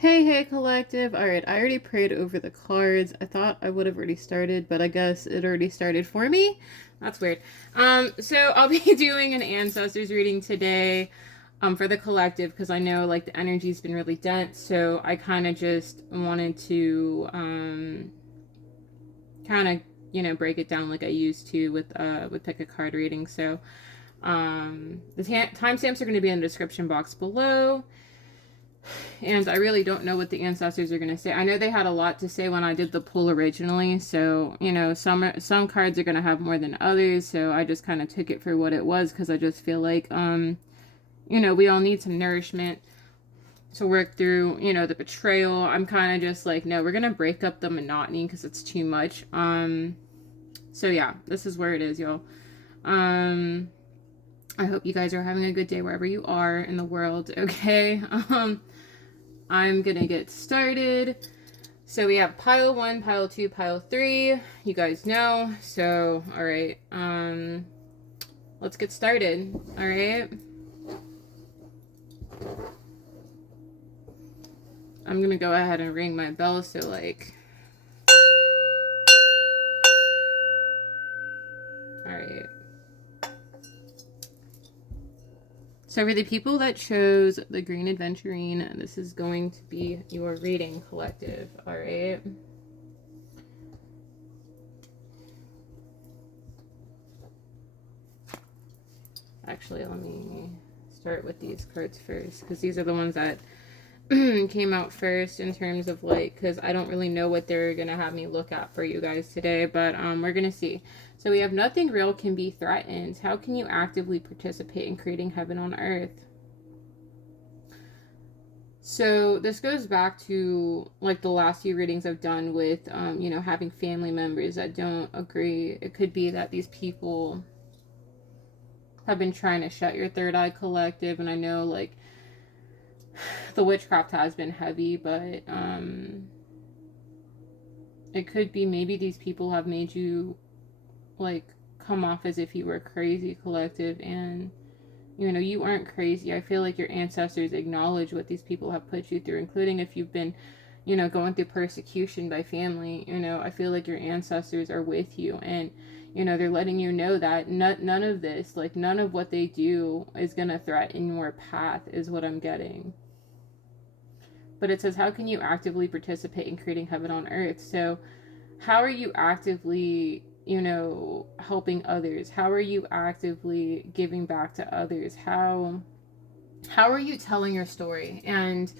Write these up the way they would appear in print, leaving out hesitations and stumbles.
Hey, collective. All right, I already prayed over the cards. I thought I would have already started, but I guess it already started for me. That's weird. So I'll be doing an ancestors reading today, for the collective because I know like the energy's been really dense. So I kind of just wanted to, kind of break it down like I used to with pick a card reading. So, the timestamps are going to be in the description box below. And I really don't know what the ancestors are going to say. I know they had a lot to say when I did the pull originally. So, some cards are going to have more than others. So I just kind of took it for what it was because I just feel like, we all need some nourishment to work through, the betrayal. I'm kind of just like, no, we're going to break up the monotony because it's too much. So yeah, this is where it is, y'all. I hope you guys are having a good day wherever you are in the world, okay? I'm gonna get started. So we have pile 1, pile 2, pile 3. You guys know. So, all right. Let's get started. All right. I'm gonna go ahead and ring my bell. So like, all right. So for the people that chose the Green Adventurine, this is going to be your reading, collective. All right. Actually, let me start with these cards first because these are the ones that came out first in terms of like, because I don't really know what they're gonna have me look at for you guys today, but we're gonna see. So we have nothing real can be threatened. How can you actively participate in creating heaven on earth? So this goes back to like the last few readings I've done with having family members that don't agree. It could be that these people have been trying to shut your third eye, collective, and I know like the witchcraft has been heavy, but it could be maybe these people have made you like come off as if you were crazy, collective, and you aren't crazy. I feel like your ancestors acknowledge what these people have put you through, including if you've been going through persecution by family. I feel like your ancestors are with you, and they're letting you know that none of this, like none of what they do is going to threaten your path, is what I'm getting. But it says, how can you actively participate in creating heaven on earth? So how are you actively helping others? How are you actively giving back to others? How are you telling your story? And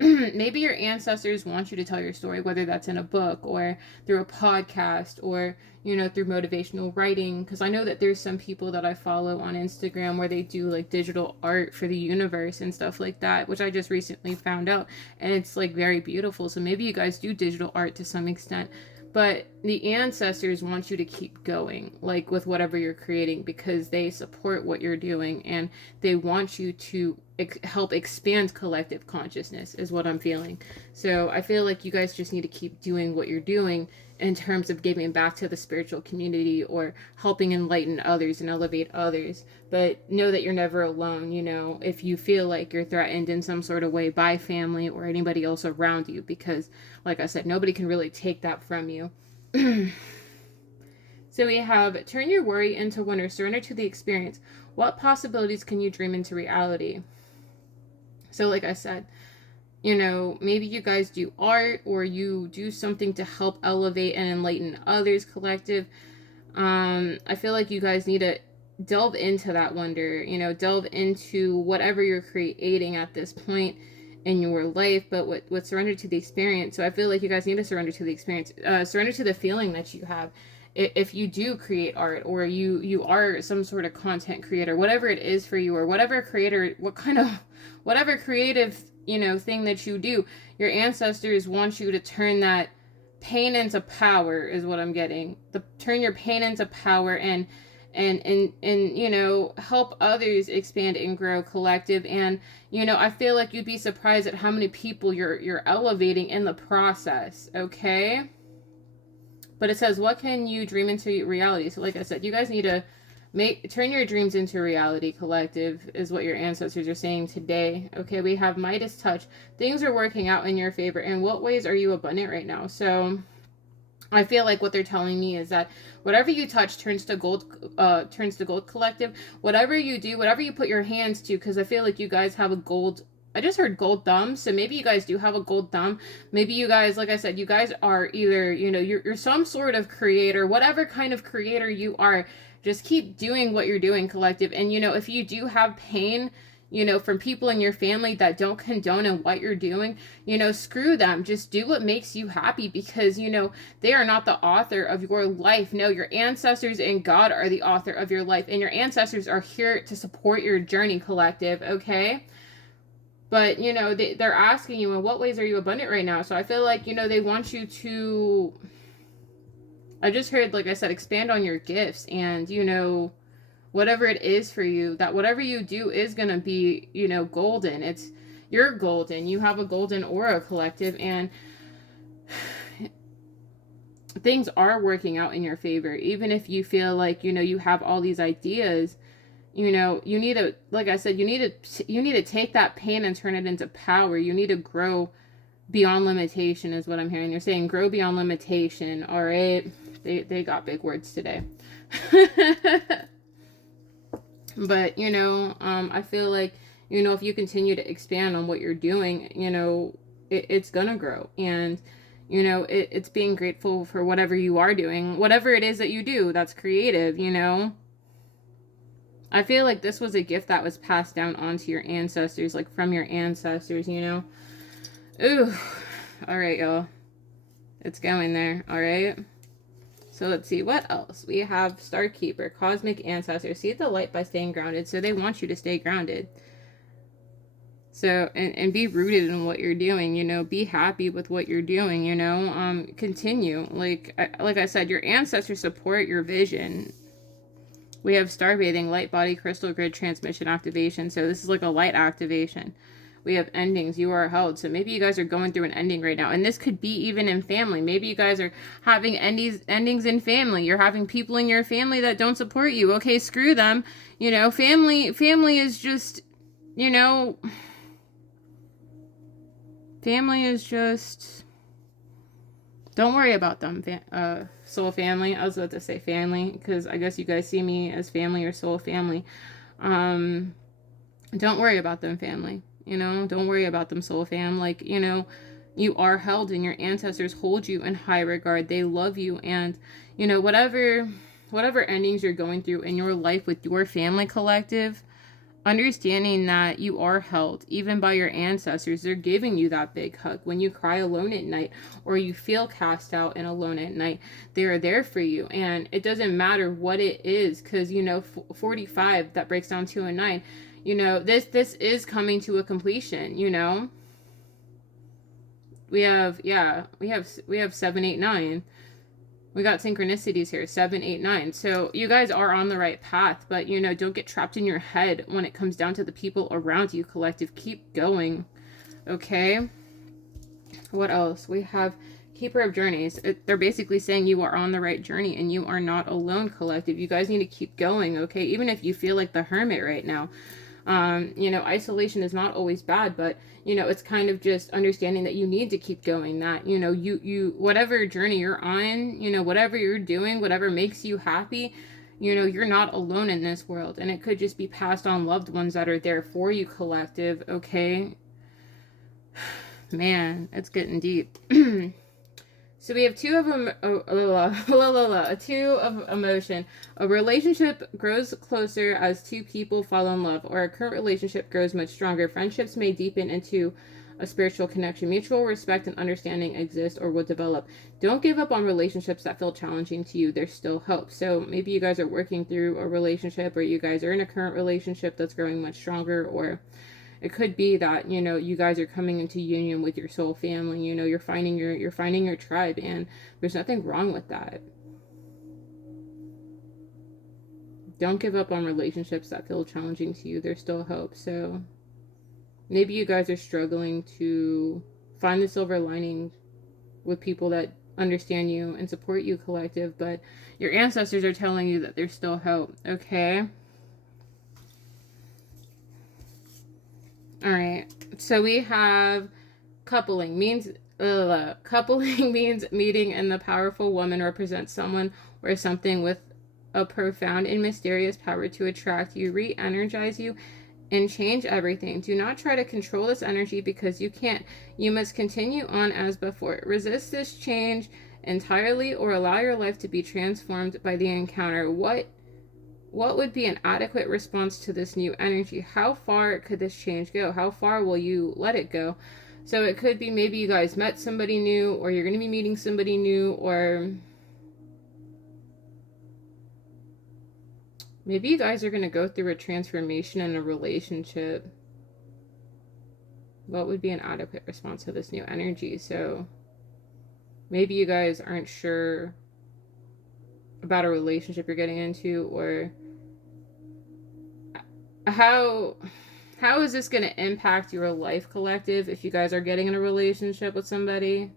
maybe your ancestors want you to tell your story, whether that's in a book or through a podcast or through motivational writing, because I know that there's some people that I follow on Instagram where they do like digital art for the universe and stuff like that, which I just recently found out, and it's like very beautiful. So maybe you guys do digital art to some extent, but the ancestors want you to keep going, like with whatever you're creating, because they support what you're doing and they want you to help expand collective consciousness, is what I'm feeling. So I feel like you guys just need to keep doing what you're doing in terms of giving back to the spiritual community or helping enlighten others and elevate others. But know that you're never alone, if you feel like you're threatened in some sort of way by family or anybody else around you, because like I said, nobody can really take that from you. So we have, turn your worry into wonder, surrender to the experience. What possibilities can you dream into reality? So like I said, maybe you guys do art or you do something to help elevate and enlighten others, collective. I feel like you guys need to delve into that wonder, delve into whatever you're creating at this point in your life, but what surrender to the experience. So I feel like you guys need to surrender to the experience, surrender to the feeling that you have. If you do create art or you are some sort of content creator, whatever it is for you, or whatever creative thing that you do, your ancestors want you to turn that pain into power, is what I'm getting. Turn your pain into power and help others expand and grow, collective. And I feel like you'd be surprised at how many people you're elevating in the process, okay? But it says, what can you dream into reality? So like I said, you guys need to Turn your dreams into reality, collective, is what your ancestors are saying today. Okay, we have Midas touch. Things are working out in your favor. In what ways are you abundant right now? So I feel like what they're telling me is that whatever you touch turns to gold, collective. Whatever you do, whatever you put your hands to, because I feel like you guys have a gold, I just heard gold thumb, so maybe you guys do have a gold thumb. Maybe you guys, like I said, you guys are either, you're some sort of creator, whatever kind of creator you are. Just keep doing what you're doing, collective. And, if you do have pain, from people in your family that don't condone in what you're doing, screw them. Just do what makes you happy, because, they are not the author of your life. No, your ancestors and God are the author of your life, and your ancestors are here to support your journey, collective, okay? But, they're asking you, in what ways are you abundant right now? So I feel like, they want you to, I just heard, like I said, expand on your gifts, and, whatever it is for you, that whatever you do is going to be, golden. You're golden. You have a golden aura, collective, and things are working out in your favor. Even if you feel like, you have all these ideas, you need to, like I said, you need to take that pain and turn it into power. You need to grow beyond limitation, is what I'm hearing. They're saying grow beyond limitation. All right. They got big words today. But, I feel like, if you continue to expand on what you're doing, it's gonna grow. And, it's being grateful for whatever you are doing, whatever it is that you do that's creative, I feel like this was a gift that was passed down onto your ancestors, like from your ancestors, Ooh. All right, y'all. It's going there. All right. So let's see, what else? We have Starkeeper, Cosmic Ancestor. See the light by staying grounded. So they want you to stay grounded. So, and be rooted in what you're doing, be happy with what you're doing, continue. Like I said, your ancestors support your vision. We have Starbathing, Light Body, Crystal Grid, Transmission Activation. So this is like a light activation. We have endings. You are held. So maybe you guys are going through an ending right now. And this could be even in family. Maybe you guys are having endings in family. You're having people in your family that don't support you. Okay, screw them. Family is just, family is just, don't worry about them. Soul family. I was about to say family, because I guess you guys see me as family or soul family. Don't worry about them, family. Don't worry about them, soul fam. Like, you are held, and your ancestors hold you in high regard. They love you, and, whatever endings you're going through in your life with your family, collective, understanding that you are held, even by your ancestors. They're giving you that big hug. When you cry alone at night, or you feel cast out and alone at night, they are there for you. And it doesn't matter what it is, because, 45, that breaks down to a 9. This is coming to a completion, We have 7, 8, 9. We got synchronicities here, 7, 8, 9. So you guys are on the right path, but, don't get trapped in your head when it comes down to the people around you, collective. Keep going, okay? What else? We have Keeper of Journeys. They're basically saying you are on the right journey, and you are not alone, collective. You guys need to keep going, okay? Even if you feel like the hermit right now. Isolation is not always bad, but, it's kind of just understanding that you need to keep going, that, you whatever journey you're on, whatever you're doing, whatever makes you happy, you're not alone in this world. And it could just be passed on loved ones that are there for you, collective, okay? Man, it's getting deep. So we have two of emotion. A relationship grows closer as two people fall in love, or a current relationship grows much stronger. Friendships may deepen into a spiritual connection. Mutual respect and understanding exist or will develop. Don't give up on relationships that feel challenging to you. There's still hope. So maybe you guys are working through a relationship, or you guys are in a current relationship that's growing much stronger, or it could be that, you guys are coming into union with your soul family. You're finding your tribe, and there's nothing wrong with that. Don't give up on relationships that feel challenging to you. There's still hope. So maybe you guys are struggling to find the silver lining with people that understand you and support you, collective, but your ancestors are telling you that there's still hope. Okay. All right. So we have coupling means coupling means meeting, and the powerful woman represents someone or something with a profound and mysterious power to attract you, re-energize you, and change everything. Do not try to control this energy because you can't. You must continue on as before. Resist this change entirely or allow your life to be transformed by the encounter. What would be an adequate response to this new energy? How far could this change go? How far will you let it go? So it could be maybe you guys met somebody new, or you're going to be meeting somebody new, or maybe you guys are going to go through a transformation in a relationship. What would be an adequate response to this new energy? So maybe you guys aren't sure about a relationship you're getting into, or how is this going to impact your life, collective, if you guys are getting in a relationship with somebody?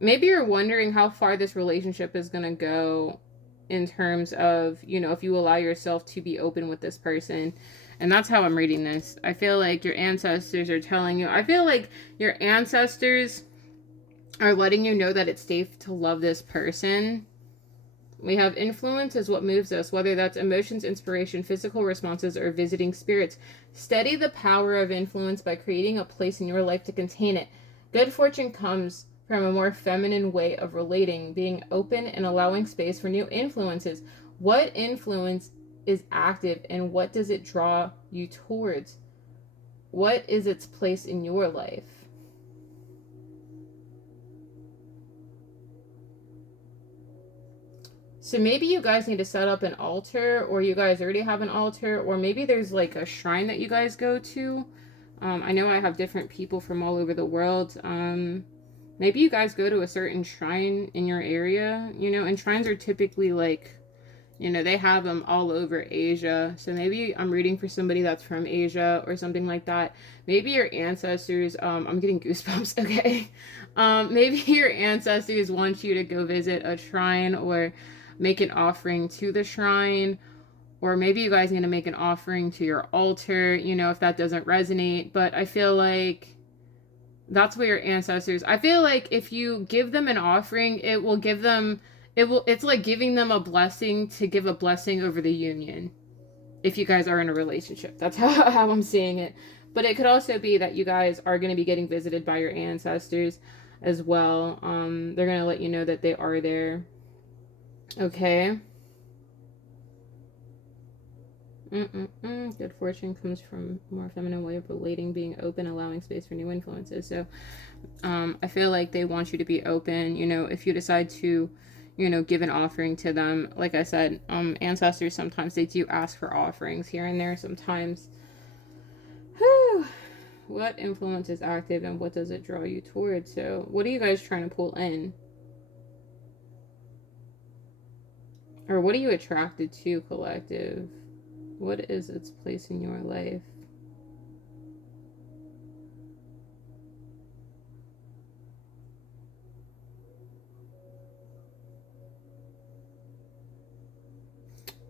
Maybe you're wondering how far this relationship is going to go in terms of, you know, if you allow yourself to be open with this person. And that's how I'm reading this. I feel like your ancestors are telling you, I feel like your ancestors are letting you know that it's safe to love this person. We have influence is what moves us, whether that's emotions, inspiration, physical responses, or visiting spirits. Steady the power of influence by creating a place in your life to contain it. Good fortune comes from a more feminine way of relating, being open and allowing space for new influences. What influence is active and what does it draw you towards? What is its place in your life? So maybe you guys need to set up an altar, or you guys already have an altar, or maybe there's like a shrine that you guys go to. I know I have different people from all over the world. Maybe you guys go to a certain shrine in your area, you know, and shrines are typically like, you know, they have them all over Asia. So maybe I'm reading for somebody that's from Asia or something like that. Maybe your ancestors, I'm getting goosebumps, okay. Maybe your ancestors want you to go visit a shrine or make an offering to the shrine, or maybe you guys need to make an offering to your altar, you know, if that doesn't resonate. But I feel like that's where your ancestors, I feel like if you give them an offering, it will give them, it's like giving them a blessing to give a blessing over the union if you guys are in a relationship. That's how I'm seeing it. But it could also be that you guys are going to be getting visited by your ancestors as well. They're going to let you know that they are there. Okay. Good fortune comes from a more feminine way of relating, being open, allowing space for new influences. So I feel like they want you to be open. You know, if you decide to, you know, give an offering to them, like I said, ancestors, sometimes they do ask for offerings here and there sometimes. Whew. What influence is active and what does it draw you towards? So what are you guys trying to pull in? Or what are you attracted to, collective? What is its place in your life?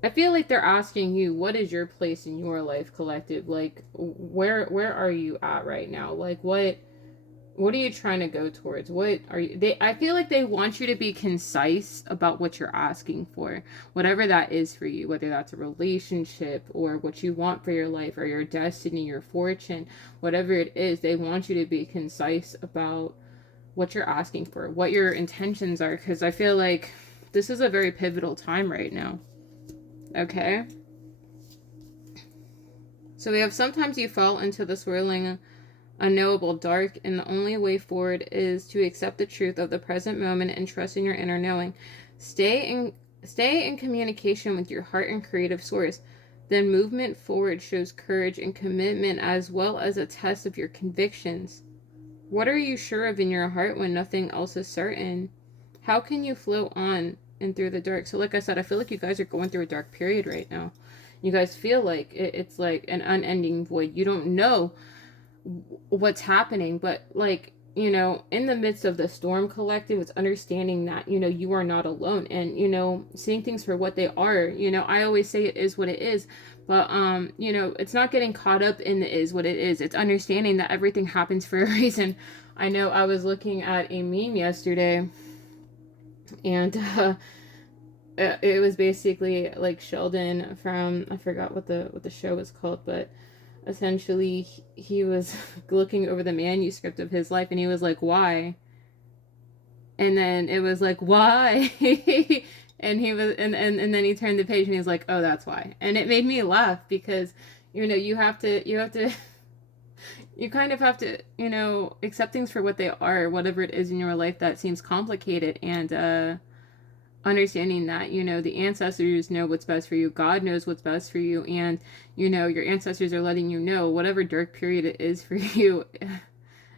I feel like they're asking you, what is your place in your life, collective? Like, where are you at right now? Like, what are you trying to go towards? What are you, I feel like they want you to be concise about what you're asking for, whatever that is for you, whether that's a relationship or what you want for your life or your destiny, your fortune, whatever it is. They want you to be concise about what you're asking for, what your intentions are, because I feel like this is a very pivotal time right now. Okay. So we have, sometimes you fall into the swirling unknowable dark, and the only way forward is to accept the truth of the present moment and trust in your inner knowing. Stay in communication with your heart and creative source. Then movement forward shows courage and commitment, as well as a test of your convictions. What are you sure of in your heart when nothing else is certain? How can you float on and through the dark? So like I said, I feel like you guys are going through a dark period right now. You guys feel like it's like an unending void. You don't know what's happening, but like, you know, in the midst of the storm, collective, it's understanding that, you know, you are not alone, and, you know, seeing things for what they are. You know, I always say it is what it is, but, you know, it's not getting caught up in the is what it is. It's understanding that everything happens for a reason. I know I was looking at a meme yesterday, and, it was basically like Sheldon from, I forgot what the show was called, but essentially he was looking over the manuscript of his life, and he was like, why? And then it was like, why? And he was, and then he turned the page and he was like, oh, that's why. And it made me laugh, because, you know, you have to you kind of have to, you know, accept things for what they are, whatever it is in your life that seems complicated, and understanding that, you know, the ancestors know what's best for you, God knows what's best for you, and, you know, your ancestors are letting you know whatever dark period it is for you.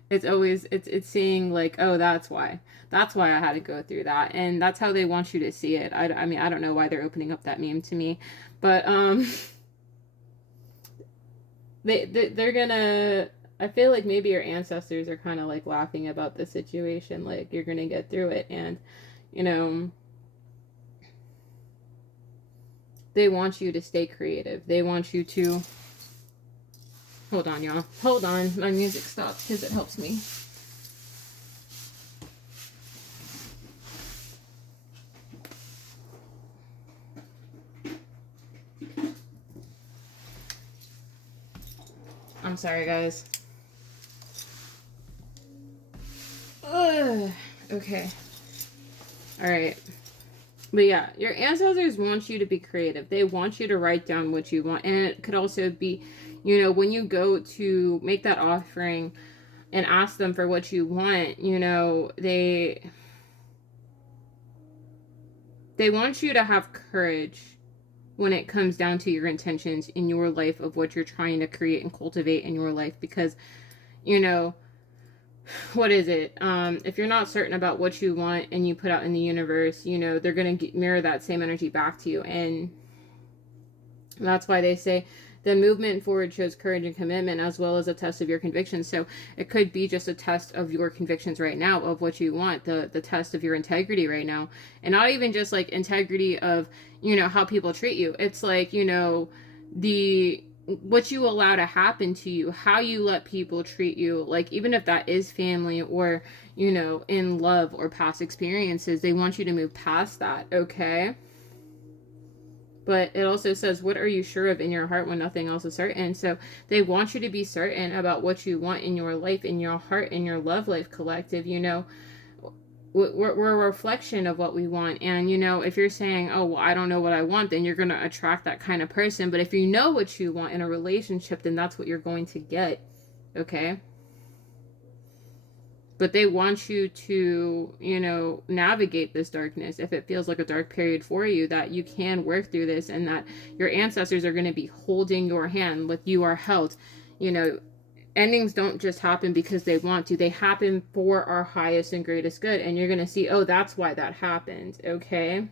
It's always, it's seeing like, oh, that's why I had to go through that, and that's how they want you to see it. I mean, I don't know why they're opening up that meme to me, but they're gonna, I feel like maybe your ancestors are kind of like laughing about the situation, like, you're gonna get through it, and, you know, they want you to stay creative. They want you to... Hold on, y'all. Hold on. My music stopped because it helps me. I'm sorry, guys. Okay. Alright. But yeah, your ancestors want you to be creative. They want you to write down what you want. And it could also be, you know, when you go to make that offering and ask them for what you want, you know, they want you to have courage when it comes down to your intentions in your life of what you're trying to create and cultivate in your life. Because, you know, what is it? If you're not certain about what you want and you put out in the universe, you know, they're going to mirror that same energy back to you. And that's why they say the movement forward shows courage and commitment, as well as a test of your convictions. So it could be just a test of your convictions right now of what you want, the test of your integrity right now. And not even just like integrity of, you know, how people treat you. It's like, you know, what you allow to happen to you, how you let people treat you, like, even if that is family or, you know, in love or past experiences, they want you to move past that, okay? But it also says, what are you sure of in your heart when nothing else is certain? So they want you to be certain about what you want in your life, in your heart, in your love life, collective. You know, we're a reflection of what we want. And, you know, if you're saying, oh, well, I don't know what I want, then you're going to attract that kind of person. But if you know what you want in a relationship, then that's what you're going to get. Okay? But they want you to, you know, navigate this darkness. If it feels like a dark period for you, that you can work through this, and that your ancestors are going to be holding your hand, like you are held. You know, endings don't just happen because they want to. They happen for our highest and greatest good. And you're going to see, oh, that's why that happened. Okay?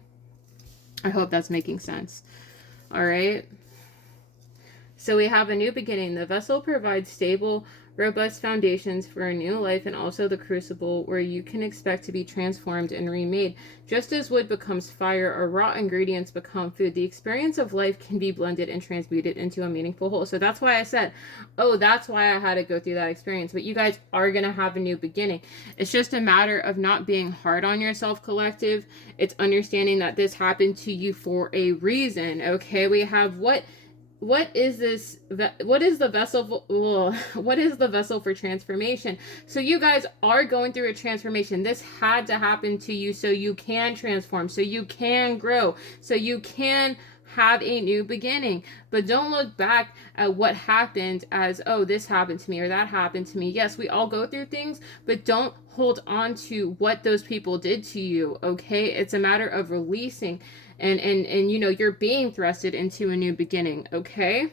I hope that's making sense. All right? So we have a new beginning. The vessel provides stable, robust foundations for a new life, and also the crucible where you can expect to be transformed and remade. Just as wood becomes fire or raw ingredients become food, the experience of life can be blended and transmuted into a meaningful whole. So that's why I said, oh, that's why I had to go through that experience. But you guys are going to have a new beginning. It's just a matter of not being hard on yourself, collective. It's understanding that this happened to you for a reason. Okay, we have what is this? What is the vessel? What is the vessel for transformation? So you guys are going through a transformation. This had to happen to you so you can transform, so you can grow, so you can have a new beginning. But don't look back at what happened as, oh, this happened to me or that happened to me. Yes, we all go through things, but don't hold on to what those people did to you. Okay, it's a matter of releasing. And you know, you're being thrusted into a new beginning, okay?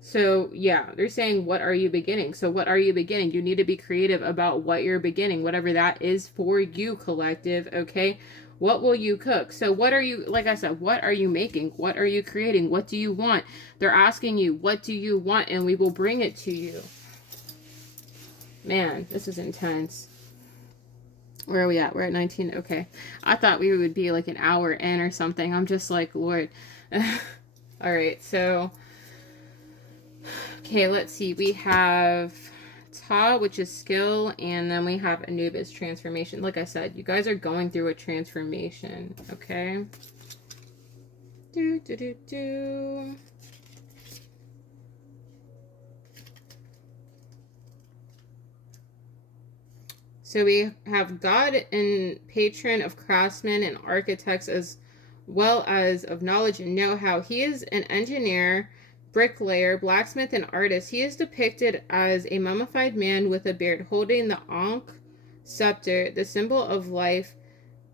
So, yeah, they're saying, what are you beginning? So what are you beginning? You need to be creative about what you're beginning, whatever that is for you, collective, okay? What will you cook? So what are you, like I said, what are you making? What are you creating? What do you want? They're asking you, what do you want? And we will bring it to you. Man, this is intense. Where are we at? We're at 19. Okay. I thought we would be like an hour in or something. I'm just like, Lord. All right. So, okay, let's see. We have Ta, which is skill, and then we have Anubis, transformation. Like I said, you guys are going through a transformation. Okay. Do, do, do, do. So we have God and patron of craftsmen and architects, as well as of knowledge and know-how. He is an engineer, bricklayer, blacksmith, and artist. He is depicted as a mummified man with a beard, holding the Ankh scepter, the symbol of life,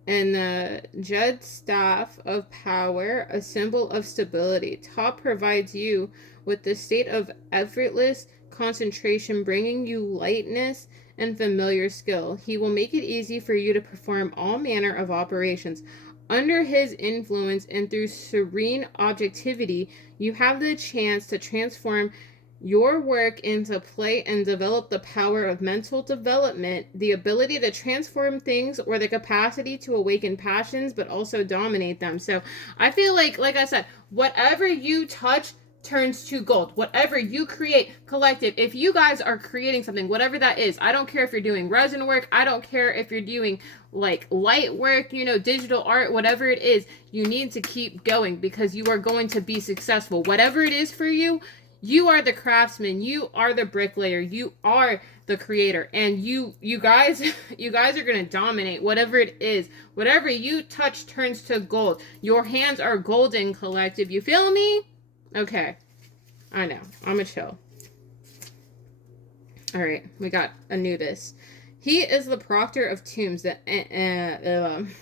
and the Jed staff of power, a symbol of stability. Ta provides you with the state of effortless concentration, bringing you lightness and familiar skill. He will make it easy for you to perform all manner of operations. Under his influence and through serene objectivity, you have the chance to transform your work into play and develop the power of mental development, the ability to transform things, or the capacity to awaken passions but also dominate them. So I feel like I said, whatever you touch turns to gold. Whatever you create, collective, if you guys are creating something, whatever that is, I don't care if you're doing resin work, I don't care if you're doing like light work, you know, digital art, whatever it is, you need to keep going because you are going to be successful. Whatever it is for you, you are the craftsman, you are the bricklayer, you are the creator, and you guys are going to dominate whatever it is. Whatever you touch turns to gold. Your hands are golden, collective. You feel me? Okay. I know. I'm a chill. All right. We got Anubis. He is the proctor of tombs, the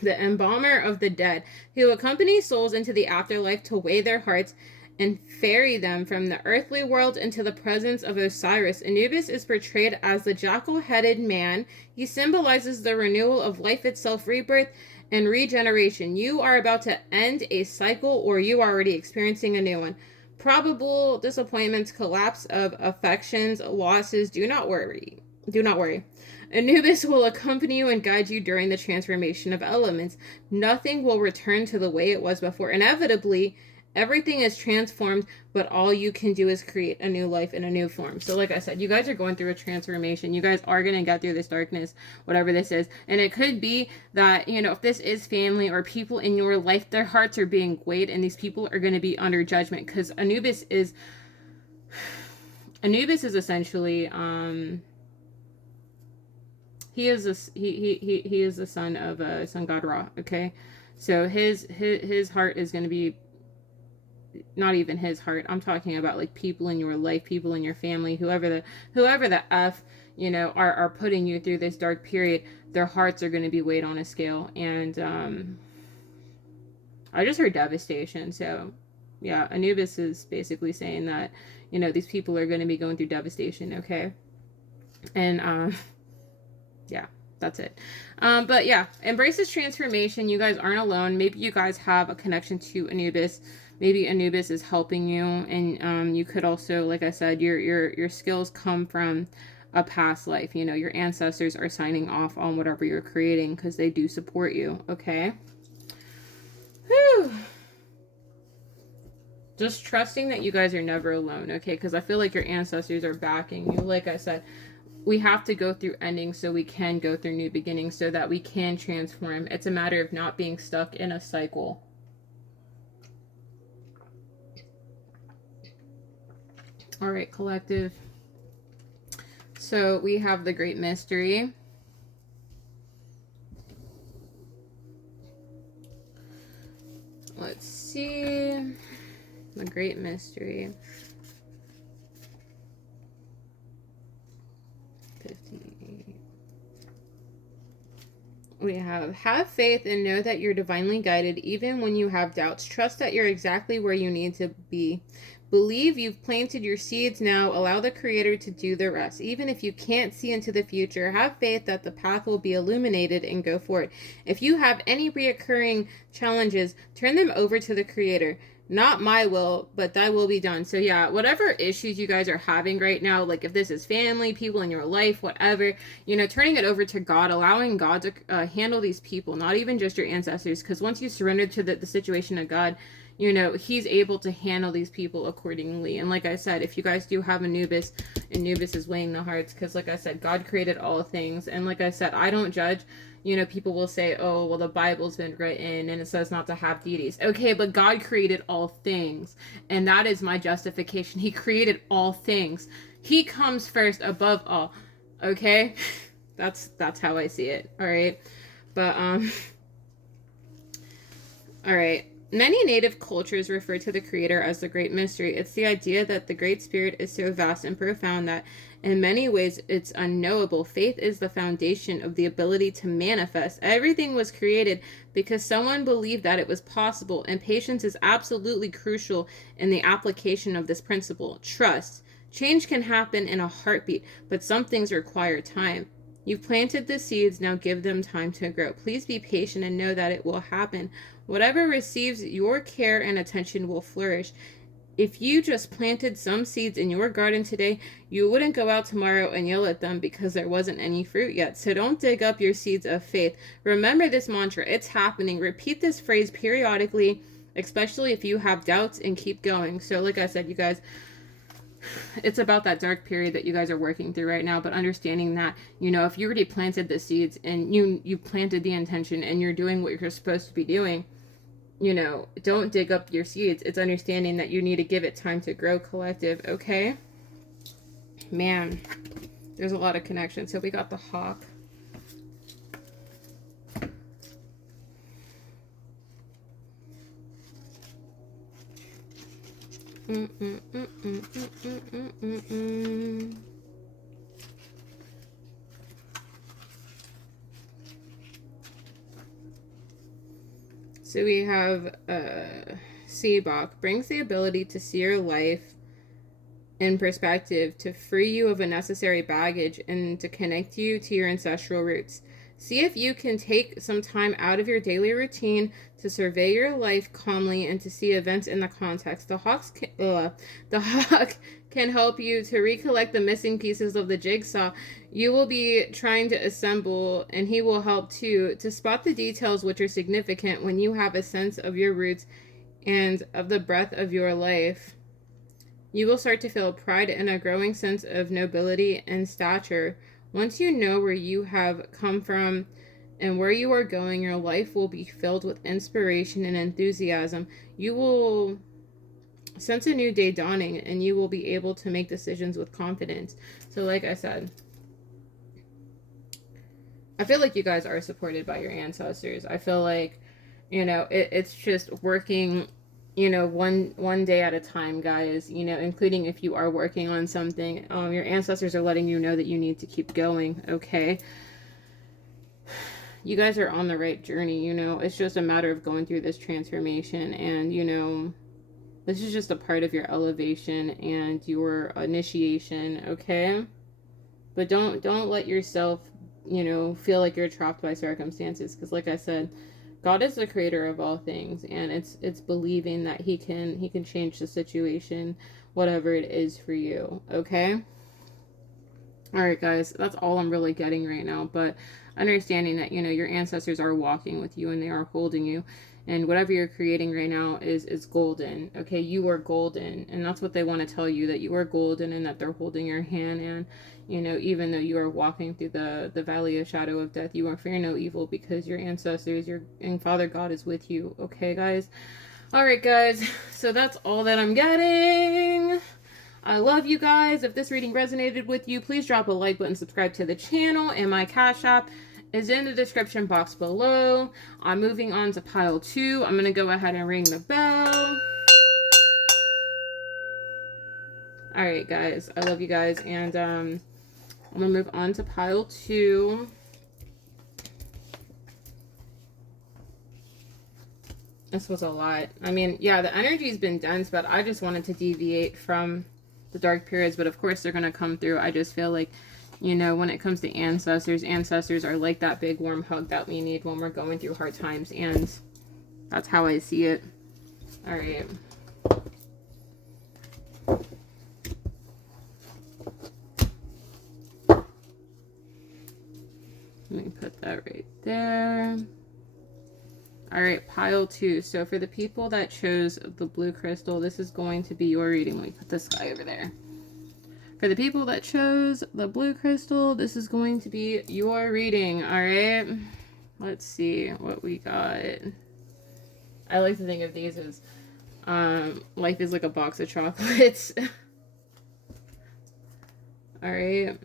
embalmer of the dead, who accompanies souls into the afterlife to weigh their hearts and ferry them from the earthly world into the presence of Osiris. Anubis is portrayed as the jackal-headed man. He symbolizes the renewal of life itself, rebirth, and regeneration. You are about to end a cycle, or you are already experiencing a new one. Probable disappointments, collapse of affections, losses. Do not worry. Do not worry. Anubis will accompany you and guide you during the transformation of elements. Nothing will return to the way it was before. Inevitably, everything is transformed, but all you can do is create a new life in a new form. So like I said, you guys are going through a transformation. You guys are going to get through this darkness, whatever this is. And it could be that, you know, if this is family or people in your life, their hearts are being weighed and these people are going to be under judgment, because Anubis is essentially, he is the son of sun god Ra. Okay. So his heart is going to be, not even his heart, I'm talking about like people in your life, people in your family, whoever the F, you know, are putting you through this dark period, their hearts are going to be weighed on a scale. And I just heard devastation. So yeah, Anubis is basically saying that, you know, these people are going to be going through devastation. Okay. And yeah, that's it. But yeah, embrace this transformation. You guys aren't alone. Maybe you guys have a connection to Anubis. Maybe Anubis is helping you, and you could also, like I said, your skills come from a past life. You know, your ancestors are signing off on whatever you're creating because they do support you. Okay. Whew. Just trusting that you guys are never alone. Okay, because I feel like your ancestors are backing you. Like I said, we have to go through endings so we can go through new beginnings, so that we can transform. It's a matter of not being stuck in a cycle. All right, collective. So we have the Great Mystery. Let's see. The Great Mystery. 58. We have faith and know that you're divinely guided even when you have doubts. Trust that you're exactly where you need to be. Believe you've planted your seeds now. Allow the Creator to do the rest. Even if you can't see into the future, have faith that the path will be illuminated and go for it. If you have any reoccurring challenges, turn them over to the Creator. Not my will, but thy will be done. So yeah, whatever issues you guys are having right now, like if this is family, people in your life, whatever, you know, turning it over to God, allowing God to handle these people, not even just your ancestors, because once you surrender to the situation of God, you know, he's able to handle these people accordingly. And like I said, if you guys do have Anubis, Anubis is weighing the hearts, because like I said, God created all things. And like I said, I don't judge. You know, people will say, oh, well, the Bible's been written and it says not to have deities. Okay, but God created all things. And that is my justification. He created all things. He comes first above all. Okay? That's how I see it. All right? But, all right. Many native cultures refer to the Creator as the Great Mystery. It's the idea that the Great Spirit is so vast and profound that in many ways it's unknowable. Faith is the foundation of the ability to manifest. Everything was created because someone believed that it was possible, and patience is absolutely crucial in the application of this principle. Trust. Change can happen in a heartbeat, but some things require time. You've planted the seeds, now give them time to grow. Please be patient and know that it will happen. Whatever receives your care and attention will flourish. If you just planted some seeds in your garden today, you wouldn't go out tomorrow and yell at them because there wasn't any fruit yet. So don't dig up your seeds of faith. Remember this mantra. It's happening. Repeat this phrase periodically, especially if you have doubts, and keep going. So like I said, you guys, it's about that dark period that you guys are working through right now, but understanding that, you know, if you already planted the seeds and you planted the intention and you're doing what you're supposed to be doing, you know, don't dig up your seeds. It's understanding that you need to give it time to grow, collective. Okay, man, there's a lot of connection. So we got the hawk. So we have Seabach brings the ability to see your life in perspective, to free you of unnecessary baggage, and to connect you to your ancestral roots. See if you can take some time out of your daily routine to survey your life calmly and to see events in the context. The hawk can help you to recollect the missing pieces of the jigsaw you will be trying to assemble, and he will help too to spot the details which are significant when you have a sense of your roots and of the breadth of your life. You will start to feel pride and a growing sense of nobility and stature. Once you know where you have come from and where you are going, your life will be filled with inspiration and enthusiasm. You will sense a new day dawning, and you will be able to make decisions with confidence. So like I said, I feel like you guys are supported by your ancestors. I feel like, you know, it's just working, you know, one day at a time, guys, you know, including if you are working on something, your ancestors are letting you know that you need to keep going. Okay, you guys are on the right journey. You know, it's just a matter of going through this transformation, and you know, this is just a part of your elevation and your initiation. Okay, but don't let yourself, you know, feel like you're trapped by circumstances, because like I said, God is the creator of all things, and it's believing that he can change the situation, whatever it is for you. Okay, all right, guys, that's all I'm really getting right now. But understanding that, you know, your ancestors are walking with you and they are holding you, and whatever you're creating right now is golden. Okay, you are golden, and that's what they want to tell you, that you are golden and that they're holding your hand. And you know, even though you are walking through the valley of shadow of death, you are fear no evil, because your ancestors, and Father God is with you. Okay, guys? All right, guys. So that's all that I'm getting. I love you guys. If this reading resonated with you, please drop a like button, subscribe to the channel, and my Cash App is in the description box below. I'm moving on to pile 2. I'm going to go ahead and ring the bell. All right, guys. I love you guys, and I'm going to move on to pile 2. This was a lot. I mean, yeah, the energy's been dense, but I just wanted to deviate from the dark periods. But of course, they're going to come through. I just feel like, you know, when it comes to ancestors are like that big warm hug that we need when we're going through hard times. And that's how I see it. All right. Let me put that right there. All right, pile 2. So for the people that chose the blue crystal, this is going to be your reading. Let me put this guy over there. For the people that chose the blue crystal, this is going to be your reading. All right, let's see what we got. I like to think of these as life is like a box of chocolates. All right.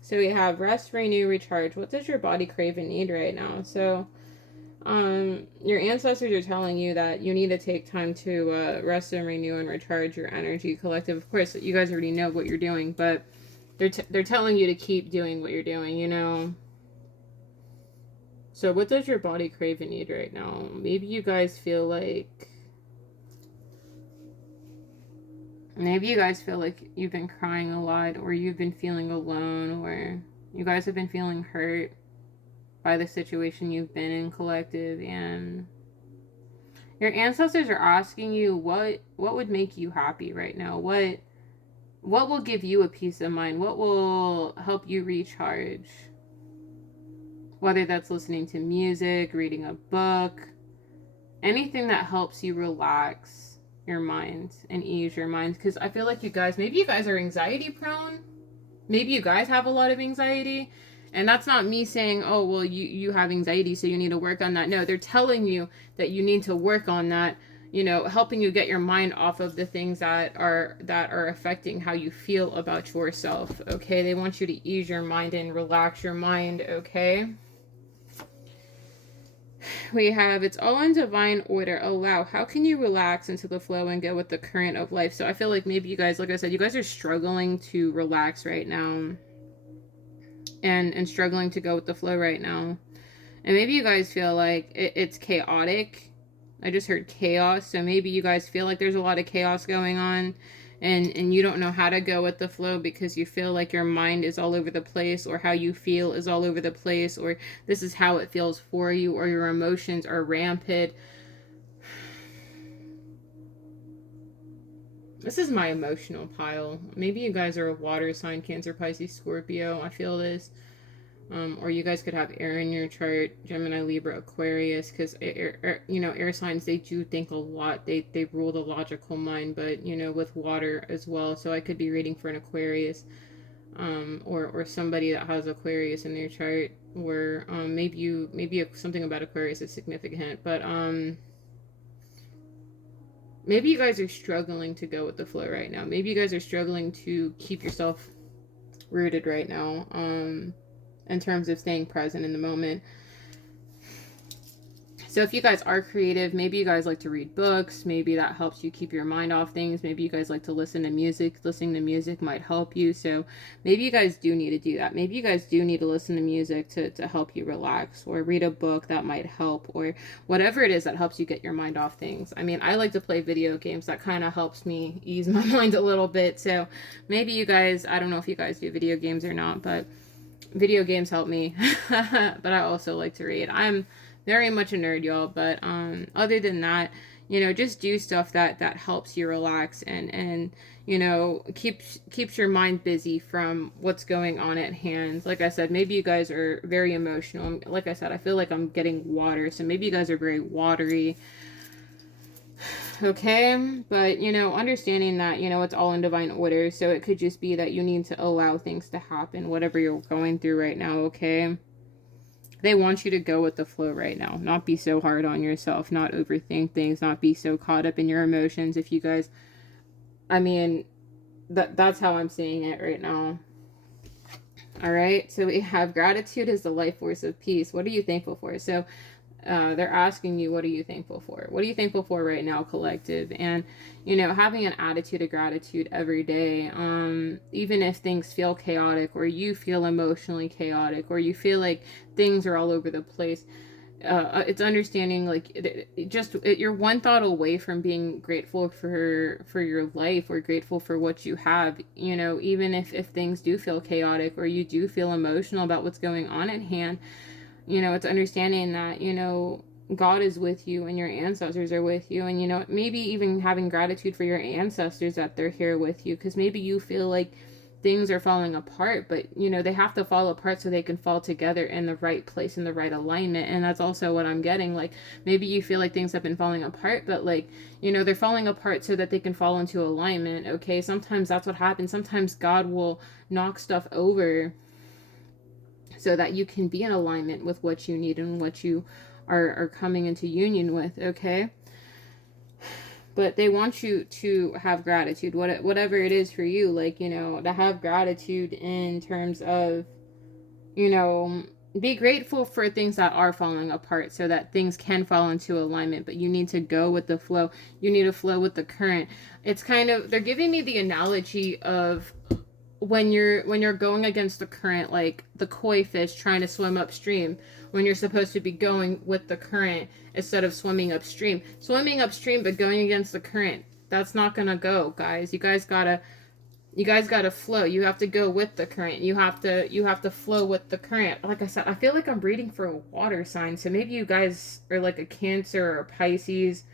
So we have rest, renew, recharge. What does your body crave and need right now? So your ancestors are telling you that you need to take time to rest and renew and recharge your energy collective. Of course, you guys already know what you're doing, but they're telling you to keep doing what you're doing, you know. So what does your body crave and need right now? Maybe you guys feel like you've been crying a lot, or you've been feeling alone, or you guys have been feeling hurt by the situation you've been in, collective, and your ancestors are asking you what would make you happy right now? What will give you a peace of mind? What will help you recharge? Whether that's listening to music, reading a book, anything that helps you relax your mind and ease your mind. Because I feel like maybe you guys are anxiety prone. Maybe you guys have a lot of anxiety. And that's not me saying, oh, well, you have anxiety, so you need to work on that. No, they're telling you that you need to work on that, you know, helping you get your mind off of the things that are affecting how you feel about yourself, okay? They want you to ease your mind and relax your mind, okay? We have, it's all in divine order. Allow. How can you relax into the flow and go with the current of life? So I feel like maybe you guys, like I said, you guys are struggling to relax right now. And struggling to go with the flow right now. And maybe you guys feel like it's chaotic. I just heard chaos. So maybe you guys feel like there's a lot of chaos going on. And you don't know how to go with the flow because you feel like your mind is all over the place, or how you feel is all over the place, or this is how it feels for you, or your emotions are rampant. This is my emotional pile. Maybe you guys are a water sign, Cancer, Pisces, Scorpio. I feel this. Or you guys could have air in your chart, Gemini, Libra, Aquarius, because air signs, they do think a lot. They rule the logical mind, but you know, with water as well. So I could be reading for an Aquarius, or somebody that has Aquarius in their chart, or maybe something about Aquarius is significant, but maybe you guys are struggling to go with the flow right now. Maybe you guys are struggling to keep yourself rooted right now, in terms of staying present in the moment. So if you guys are creative, maybe you guys like to read books. Maybe that helps you keep your mind off things. Maybe you guys like to listen to music. Listening to music might help you. So maybe you guys do need to do that. Maybe you guys do need to listen to music to help you relax, or read a book that might help, or whatever it is that helps you get your mind off things. I mean, I like to play video games. That kind of helps me ease my mind a little bit. So maybe you guys, I don't know if you guys do video games or not, but video games help me. But I also like to read. I'm very much a nerd, y'all, but other than that, you know, just do stuff that helps you relax and you know, keeps your mind busy from what's going on at hand. Like I said, maybe you guys are very emotional. Like I said, I feel like I'm getting water, so maybe you guys are very watery. Okay, but you know, understanding that, you know, it's all in divine order, so it could just be that you need to allow things to happen, whatever you're going through right now, okay? They want you to go with the flow right now, not be so hard on yourself, not overthink things, not be so caught up in your emotions. If you guys, I mean, that's how I'm seeing it right now. All right, so we have gratitude is the life force of peace. What are you thankful for? So they're asking you, what are you thankful for? What are you thankful for right now, collective? And, you know, having an attitude of gratitude every day, even if things feel chaotic, or you feel emotionally chaotic, or you feel like things are all over the place, it's understanding, like, you're one thought away from being grateful for your life, or grateful for what you have, you know, even if things do feel chaotic, or you do feel emotional about what's going on at hand. You know, it's understanding that, you know, God is with you and your ancestors are with you. And, you know, maybe even having gratitude for your ancestors that they're here with you. Because maybe you feel like things are falling apart, but you know, they have to fall apart so they can fall together in the right place, in the right alignment. And that's also what I'm getting. Like, maybe you feel like things have been falling apart, but like, you know, they're falling apart so that they can fall into alignment. Okay, sometimes that's what happens. Sometimes God will knock stuff over so that you can be in alignment with what you need and what you are coming into union with. Okay, but they want you to have gratitude, whatever it is for you, like, you know, to have gratitude in terms of, you know, be grateful for things that are falling apart so that things can fall into alignment, but you need to go with the flow. You need to flow with the current. It's kind of, they're giving me the analogy of when you're going against the current, like the koi fish trying to swim upstream, when you're supposed to be going with the current instead of swimming upstream. Swimming upstream but going against the current, that's not gonna go, guys. You guys gotta flow. You have to go with the current. You have to flow with the current. Like I said, I feel like I'm reading for a water sign, so maybe you guys are like a Cancer or a Pisces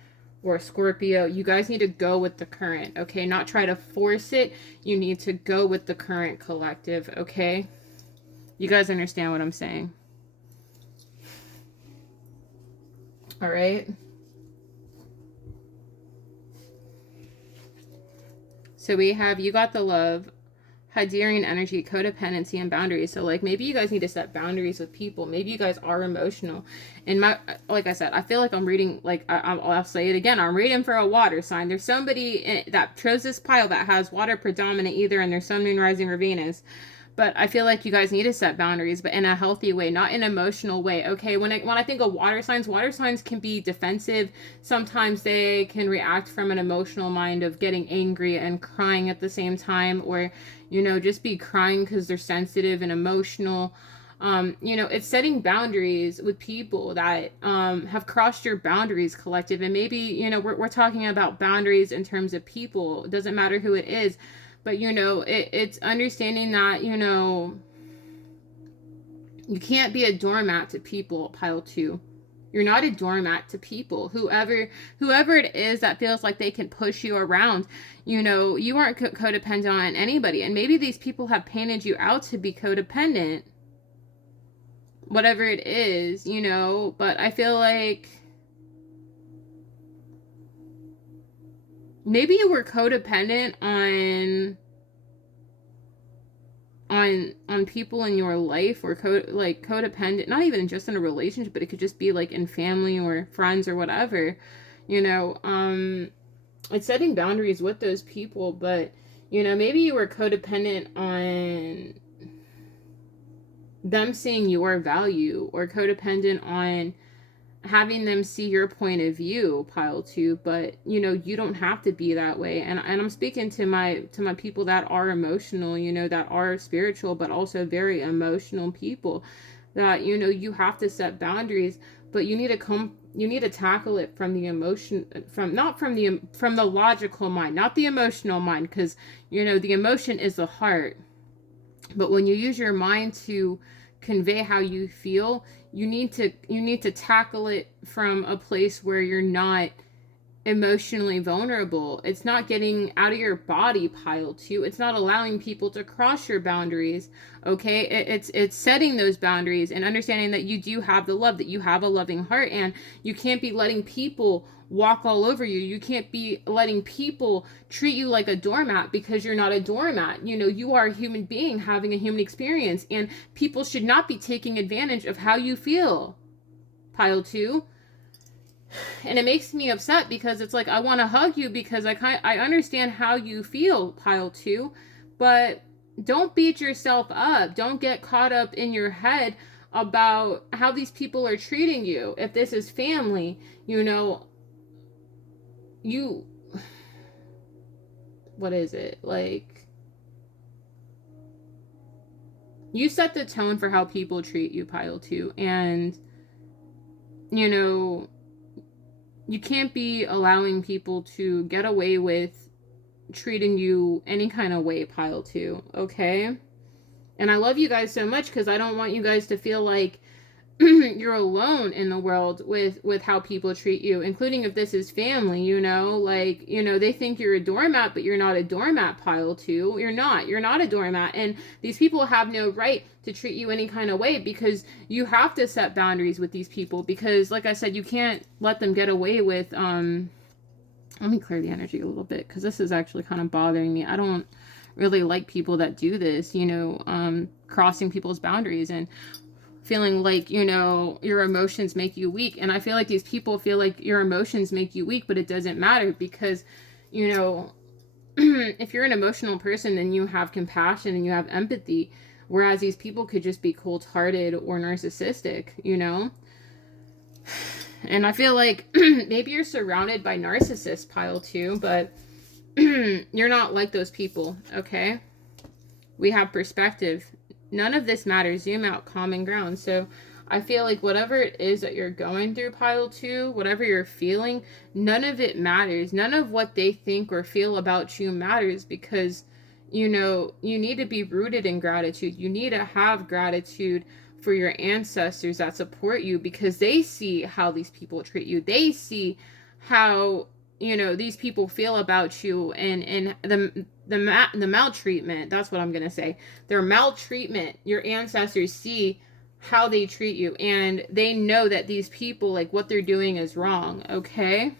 or a Scorpio. You guys need to go with the current, okay? Not try to force it. You need to go with the current, collective, okay? You guys understand what I'm saying? All right. So we have, you got the love, Hadarian energy, codependency, and boundaries. So like, maybe you guys need to set boundaries with people. Maybe you guys are emotional. And like I said, I feel like I'm reading, like I'll say it again, I'm reading for a water sign. There's somebody that chose this pile that has water predominant either in their sun, moon, rising, or Venus. But I feel like you guys need to set boundaries, but in a healthy way, not an emotional way. Okay, when I think of water signs can be defensive. Sometimes they can react from an emotional mind of getting angry and crying at the same time, or, you know, just be crying because they're sensitive and emotional. You know, it's setting boundaries with people that have crossed your boundaries, collective. And maybe, you know, we're talking about boundaries in terms of people. It doesn't matter who it is. But, you know, it's understanding that, you know, you can't be a doormat to people, pile 2. You're not a doormat to people. Whoever it is that feels like they can push you around, you know, you aren't codependent on anybody. And maybe these people have painted you out to be codependent. Whatever it is, you know, but I feel like maybe you were codependent on people in your life, or codependent, not even just in a relationship, but it could just be like in family or friends or whatever, you know. It's setting boundaries with those people, but, you know, maybe you were codependent on them seeing your value, or codependent on having them see your point of view, pile 2. But, you know, you don't have to be that way. And I'm speaking to my people that are emotional, you know, that are spiritual but also very emotional people, that, you know, you have to set boundaries, but you need to tackle it from the emotion, from the logical mind, not the emotional mind, because, you know, the emotion is the heart. But when you use your mind to convey how you feel, you need to tackle it from a place where you're not emotionally vulnerable. It's not getting out of your body, pile 2. It's not allowing people to cross your boundaries. Okay, it's setting those boundaries and understanding that you do have the love, that you have a loving heart, and you can't be letting people walk all over you. You can't be letting people treat you like a doormat, because you're not a doormat. You know, you are a human being having a human experience, and people should not be taking advantage of how you feel, pile 2. And it makes me upset, because it's like, I want to hug you because I understand how you feel, pile 2, but don't beat yourself up. Don't get caught up in your head about how these people are treating you. If this is family, you know, what is it? Like, you set the tone for how people treat you, pile 2. And, you know, you can't be allowing people to get away with treating you any kind of way, pile 2, okay? And I love you guys so much, because I don't want you guys to feel like you're alone in the world with how people treat you, including if this is family, you know, like, you know, they think you're a doormat, but you're not a doormat, pile two. You're not a doormat. And these people have no right to treat you any kind of way, because you have to set boundaries with these people, because like I said, you can't let them get away with, let me clear the energy a little bit, because this is actually kind of bothering me. I don't really like people that do this, you know, crossing people's boundaries and feeling like, you know, your emotions make you weak. And I feel like these people feel like your emotions make you weak, but it doesn't matter, because, you know, if you're an emotional person, then you have compassion and you have empathy, whereas these people could just be cold-hearted or narcissistic, you know. And I feel like maybe you're surrounded by narcissists, pile two, but you're not like those people, okay? We have perspective. None of this matters. Zoom out, common ground. So I feel like whatever it is that you're going through, pile two, whatever you're feeling, none of it matters. None of what they think or feel about you matters, because, you know, you need to be rooted in gratitude. You need to have gratitude for your ancestors that support you, because they see how these people treat you. They see how, you know, these people feel about you, and the maltreatment. That's what I'm gonna say. Their maltreatment. Your ancestors see how they treat you, and they know that these people, like, what they're doing is wrong. Okay,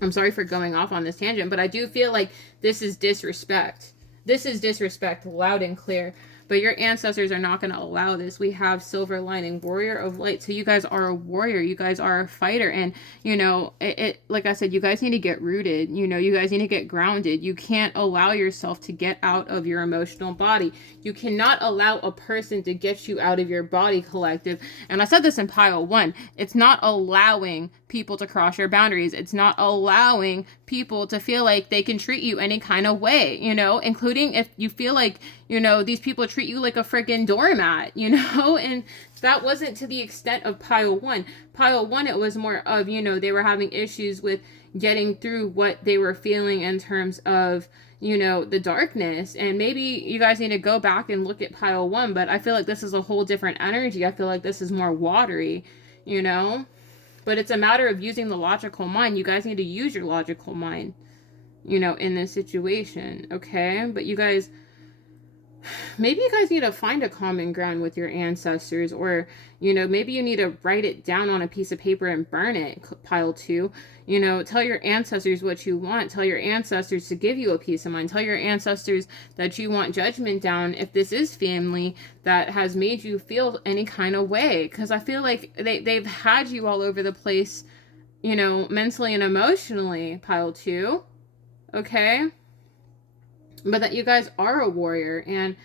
I'm sorry for going off on this tangent, but I do feel like this is disrespect. This is disrespect, loud and clear. But your ancestors are not going to allow this. We have silver lining, warrior of light. So you guys are a warrior. You guys are a fighter. And, you know, it like I said, you guys need to get rooted. You know, you guys need to get grounded. You can't allow yourself to get out of your emotional body. You cannot allow a person to get you out of your body, collective. And I said this in pile one. It's not allowing people to cross your boundaries. It's not allowing people to feel like they can treat you any kind of way, you know, including if you feel like, you know, these people treat you like a freaking doormat, you know. And that wasn't to the extent of pile one. Pile one, it was more of, you know, they were having issues with getting through what they were feeling in terms of, you know, the darkness. And maybe you guys need to go back and look at pile one, but I feel like this is a whole different energy. I feel like this is more watery, you know. But it's a matter of using the logical mind. You guys need to use your logical mind, you know, in this situation, okay? But you guys, maybe you guys need to find a common ground with your ancestors, or, you know, maybe you need to write it down on a piece of paper and burn it, pile two. You know, tell your ancestors what you want. Tell your ancestors to give you a peace of mind. Tell your ancestors that you want judgment down if this is family that has made you feel any kind of way. Because I feel like they've had you all over the place, you know, mentally and emotionally, pile two. Okay? But that you guys are a warrior. And,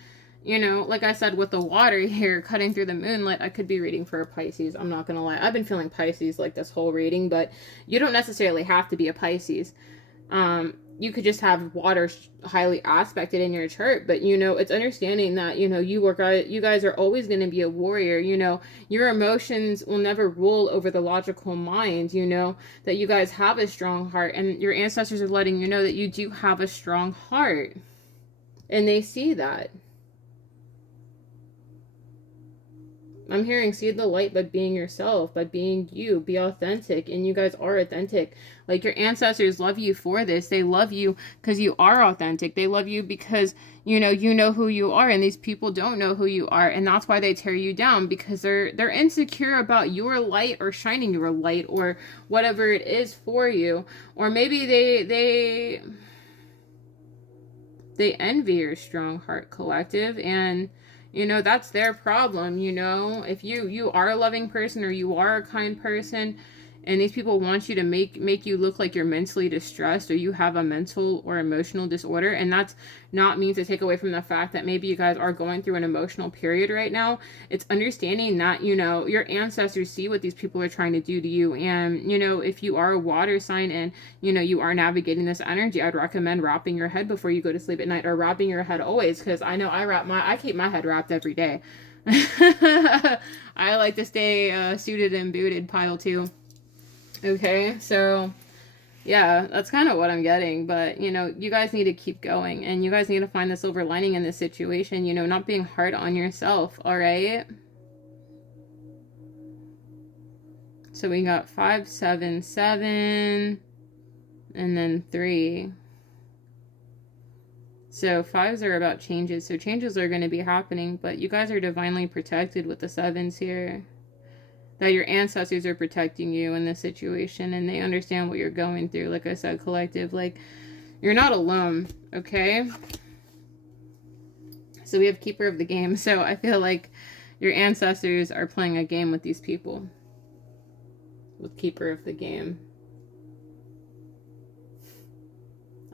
you know, like I said, with the water here cutting through the moonlight, I could be reading for a Pisces. I'm not gonna lie. I've been feeling Pisces like this whole reading, but you don't necessarily have to be a Pisces. You could just have water highly aspected in your chart, but, you know, it's understanding that, you know, you guys are always going to be a warrior. You know, your emotions will never rule over the logical mind. You know that you guys have a strong heart, and your ancestors are letting you know that you do have a strong heart, and they see that. I'm hearing see the light by being yourself, by being you, be authentic, and you guys are authentic. Like, your ancestors love you for this. They love you because you are authentic. They love you because, you know who you are, and these people don't know who you are, and that's why they tear you down, because they're insecure about your light, or shining your light, or whatever it is for you. Or maybe they envy your strong heart, collective, and, you know, that's their problem. You know, if you are a loving person, or you are a kind person, and these people want you to make you look like you're mentally distressed, or you have a mental or emotional disorder. And that's not mean to take away from the fact that maybe you guys are going through an emotional period right now. It's understanding that, you know, your ancestors see what these people are trying to do to you. And, you know, if you are a water sign and, you know, you are navigating this energy, I'd recommend wrapping your head before you go to sleep at night, or wrapping your head always, because I know I keep my head wrapped every day. I like to stay suited and booted, pile two. Okay, so yeah, that's kind of what I'm getting. But, you know, you guys need to keep going, and you guys need to find the silver lining in this situation, you know, not being hard on yourself, all right? So we got 5, 7, 7, and then 3. So 5s are about changes. So changes are going to be happening, but you guys are divinely protected with the 7s here. That your ancestors are protecting you in this situation, and they understand what you're going through. Like I said, collective, like, you're not alone, okay? So we have keeper of the game. So I feel like your ancestors are playing a game with these people. With keeper of the game.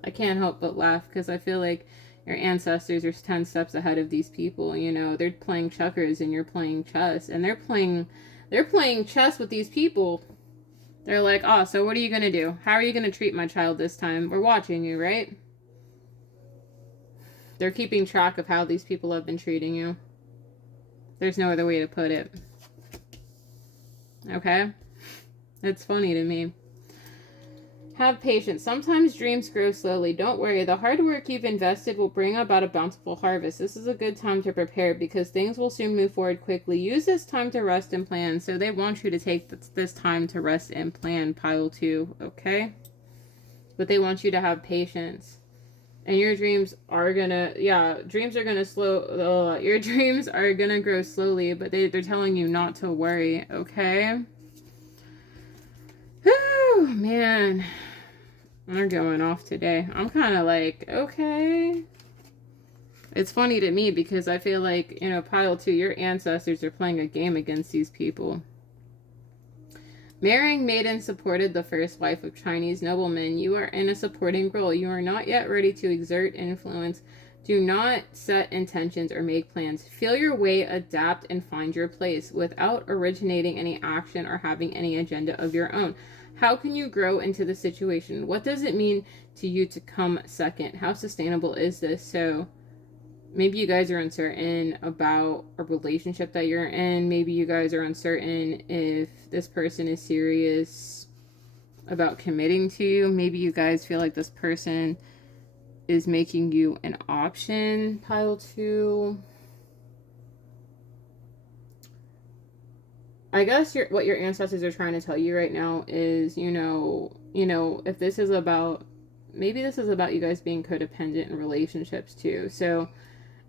I can't help but laugh because I feel like your ancestors are 10 steps ahead of these people. You know, they're playing checkers and you're playing chess, and they're playing chess with these people. They're like, oh, so what are you going to do? How are you going to treat my child this time? We're watching you, right? They're keeping track of how these people have been treating you. There's no other way to put it. Okay? It's funny to me. Have patience. Sometimes dreams grow slowly. Don't worry. The hard work you've invested will bring about a bountiful harvest. This is a good time to prepare because things will soon move forward quickly. Use this time to rest and plan. So they want you to take this time to rest and plan, pile 2, okay? But they want you to have patience. And your dreams are gonna, dreams are gonna your dreams are gonna grow slowly, but they're telling you not to worry, okay? Whew, man. They're going off today. I'm kind of like, okay. It's funny to me because I feel like, you know, pile 2, your ancestors are playing a game against these people. Marrying maiden supported the first wife of Chinese nobleman. You are in a supporting role. You are not yet ready to exert influence. Do not set intentions or make plans. Feel your way, adapt, and find your place without originating any action or having any agenda of your own. How can you grow into the situation? What does it mean to you to come second? How sustainable is this? So maybe you guys are uncertain about a relationship that you're in. Maybe you guys are uncertain if this person is serious about committing to you. Maybe you guys feel like this person is making you an option, pile 2. I guess what your ancestors are trying to tell you right now is, you know, if this is about, maybe this is about you guys being codependent in relationships too. So,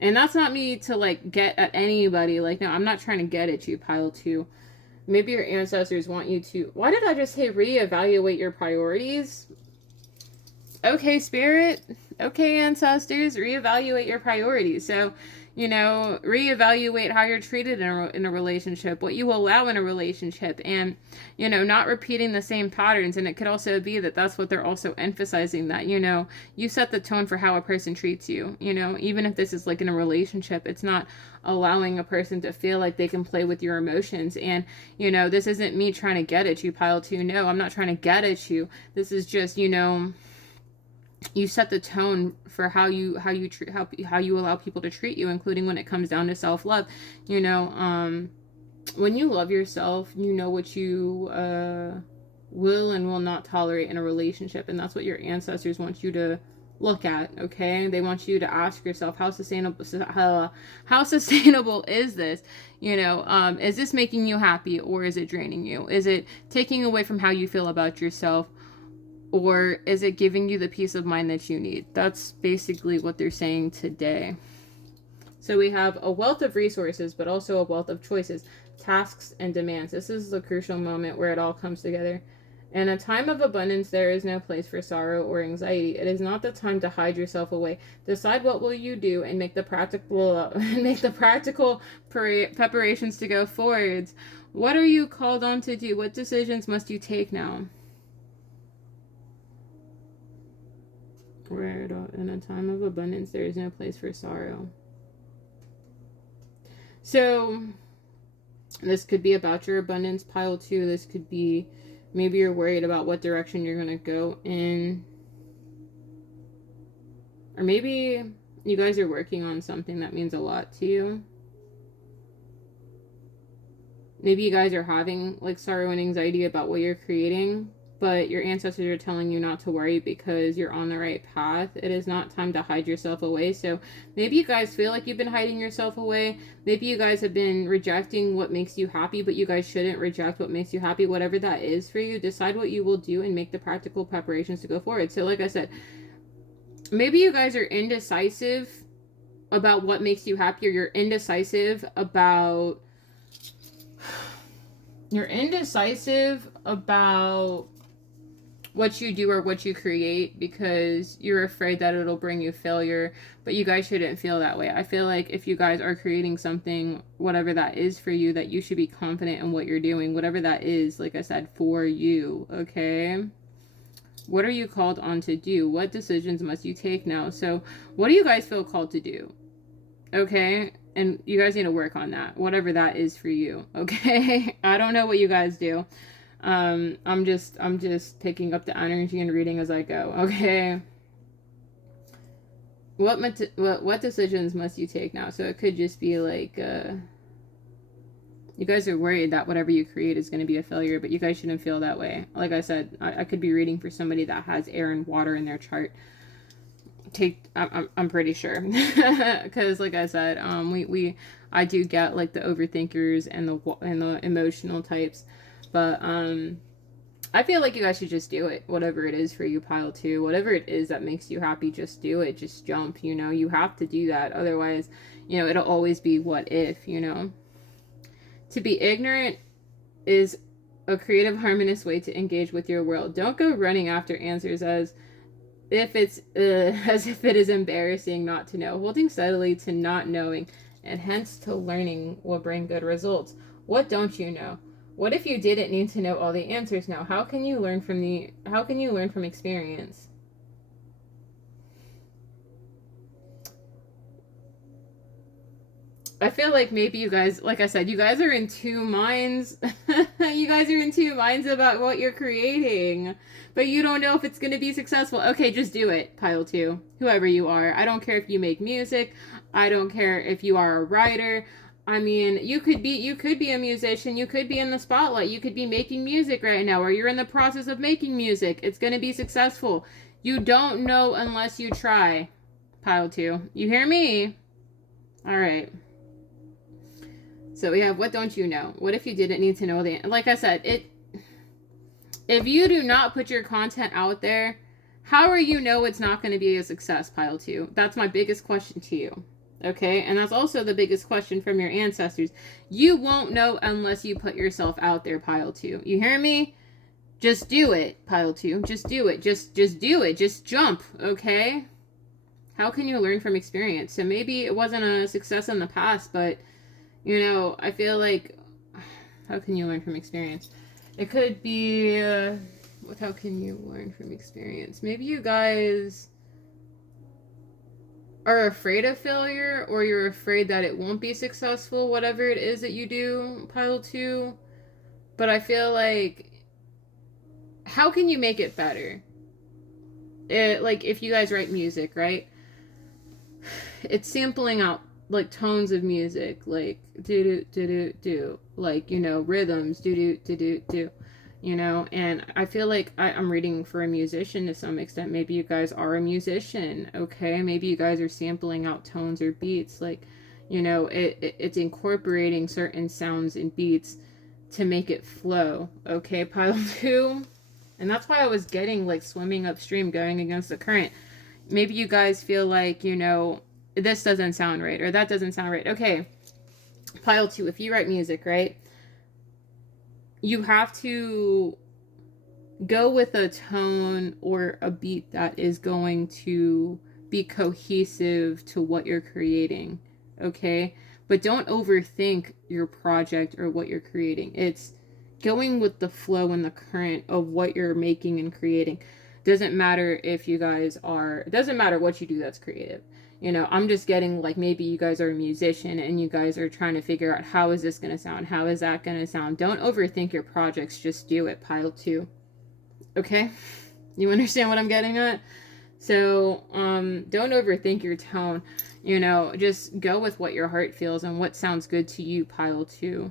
and that's not me to like get at anybody. Like, no, I'm not trying to get at you, pile 2. Maybe your ancestors want you to, why did I just say reevaluate your priorities? Okay, spirit. Okay, ancestors, reevaluate your priorities. So, you know, reevaluate how you're treated in a relationship, what you allow in a relationship, and, you know, not repeating the same patterns. And it could also be that that's what they're also emphasizing, that, you know, you set the tone for how a person treats you, you know, even if this is like in a relationship, it's not allowing a person to feel like they can play with your emotions. And, you know, this isn't me trying to get at you, pile 2. No, I'm not trying to get at you. This is just, you know, you set the tone for how you allow people to treat you, including when it comes down to self-love. You know, when you love yourself, you know what you will and will not tolerate in a relationship, and that's what your ancestors want you to look at. Okay, they want you to ask yourself, how sustainable is this? You know, is this making you happy, or is it draining you? Is it taking away from how you feel about yourself, or is it giving you the peace of mind that you need? That's basically what they're saying today. So we have a wealth of resources, but also a wealth of choices, tasks, and demands. This is the crucial moment where it all comes together. In a time of abundance, there is no place for sorrow or anxiety. It is not the time to hide yourself away. Decide what will you do and make the practical preparations to go forwards. What are you called on to do? What decisions must you take now? Where in a time of abundance, there is no place for sorrow. So this could be about your abundance, pile 2. This could be, maybe you're worried about what direction you're going to go in. Or maybe you guys are working on something that means a lot to you. Maybe you guys are having like sorrow and anxiety about what you're creating. but your ancestors are telling you not to worry because you're on the right path. It is not time to hide yourself away. So maybe you guys feel like you've been hiding yourself away. Maybe you guys have been rejecting what makes you happy, but you guys shouldn't reject what makes you happy. Whatever that is for you, decide what you will do and make the practical preparations to go forward. So like I said, maybe you guys are indecisive about what makes you happy, or you're indecisive about what you do or what you create because you're afraid that it'll bring you failure, but you guys shouldn't feel that way. I feel like if you guys are creating something, whatever that is for you, that you should be confident in what you're doing, whatever that is, like I said, for you, okay? What are you called on to do? What decisions must you take now? So what do you guys feel called to do? Okay? And you guys need to work on that, whatever that is for you, okay? I don't know what you guys do. I'm just picking up the energy and reading as I go, okay? What decisions must you take now? So it could just be like, you guys are worried that whatever you create is going to be a failure, but you guys shouldn't feel that way. Like I said, I could be reading for somebody that has air and water in their chart. I'm pretty sure, because like I said, I do get like the overthinkers and the emotional types, but I feel like you guys should just do it, whatever it is for you, pile 2, whatever it is that makes you happy, just do it, just jump, you know, you have to do that, otherwise, you know, it'll always be what if, you know. To be ignorant is a creative, harmonious way to engage with your world. Don't go running after answers as if it is embarrassing not to know. Holding steadily to not knowing, and hence to learning, will bring good results. What don't you know? What if you didn't need to know all the answers now? How can you learn from experience? I feel like maybe you guys, like I said, you guys are in two minds. You guys are in two minds about what you're creating, but you don't know if it's going to be successful. Okay, just do it, pile 2. Whoever you are. I don't care if you make music. I don't care if you are a writer. I mean, you could be a musician. You could be in the spotlight. You could be making music right now, or you're in the process of making music. It's going to be successful. You don't know unless you try, pile 2. You hear me? All right. So we have, what don't you know? What if you didn't need to know the, like I said, if you do not put your content out there, how are you know it's not going to be a success, pile 2? That's my biggest question to you. Okay? And that's also the biggest question from your ancestors. You won't know unless you put yourself out there, pile 2. You hear me? Just do it, pile 2. Just do it. Just do it. Just jump, okay? How can you learn from experience? So maybe it wasn't a success in the past, but you know, I feel like, how can you learn from experience? It could be, how can you learn from experience? Maybe you guys are afraid of failure, or you're afraid that it won't be successful, whatever it is that you do, pile 2. But I feel like, how can you make it better? Like, if you guys write music, right? It's sampling out like tones of music, like do do do do do, like, you know, rhythms, do do do do do, you know. And I feel like I'm reading for a musician to some extent. Maybe you guys are a musician, okay? Maybe you guys are sampling out tones or beats, like, you know, it's incorporating certain sounds and beats to make it flow, okay, pile 2. And that's why I was getting like swimming upstream, going against the current. Maybe you guys feel like, you know, this doesn't sound right, or that doesn't sound right. Okay, pile 2, if you write music, right, you have to go with a tone or a beat that is going to be cohesive to what you're creating, okay? But don't overthink your project or what you're creating. It's going with the flow and the current of what you're making and creating. Doesn't matter if you guys are, it doesn't matter what you do that's creative. You know, I'm just getting like, maybe you guys are a musician and you guys are trying to figure out, how is this going to sound? How is that going to sound? Don't overthink your projects. Just do it, pile 2. Okay? You understand what I'm getting at? So, don't overthink your tone. You know, just go with what your heart feels and what sounds good to you, pile 2.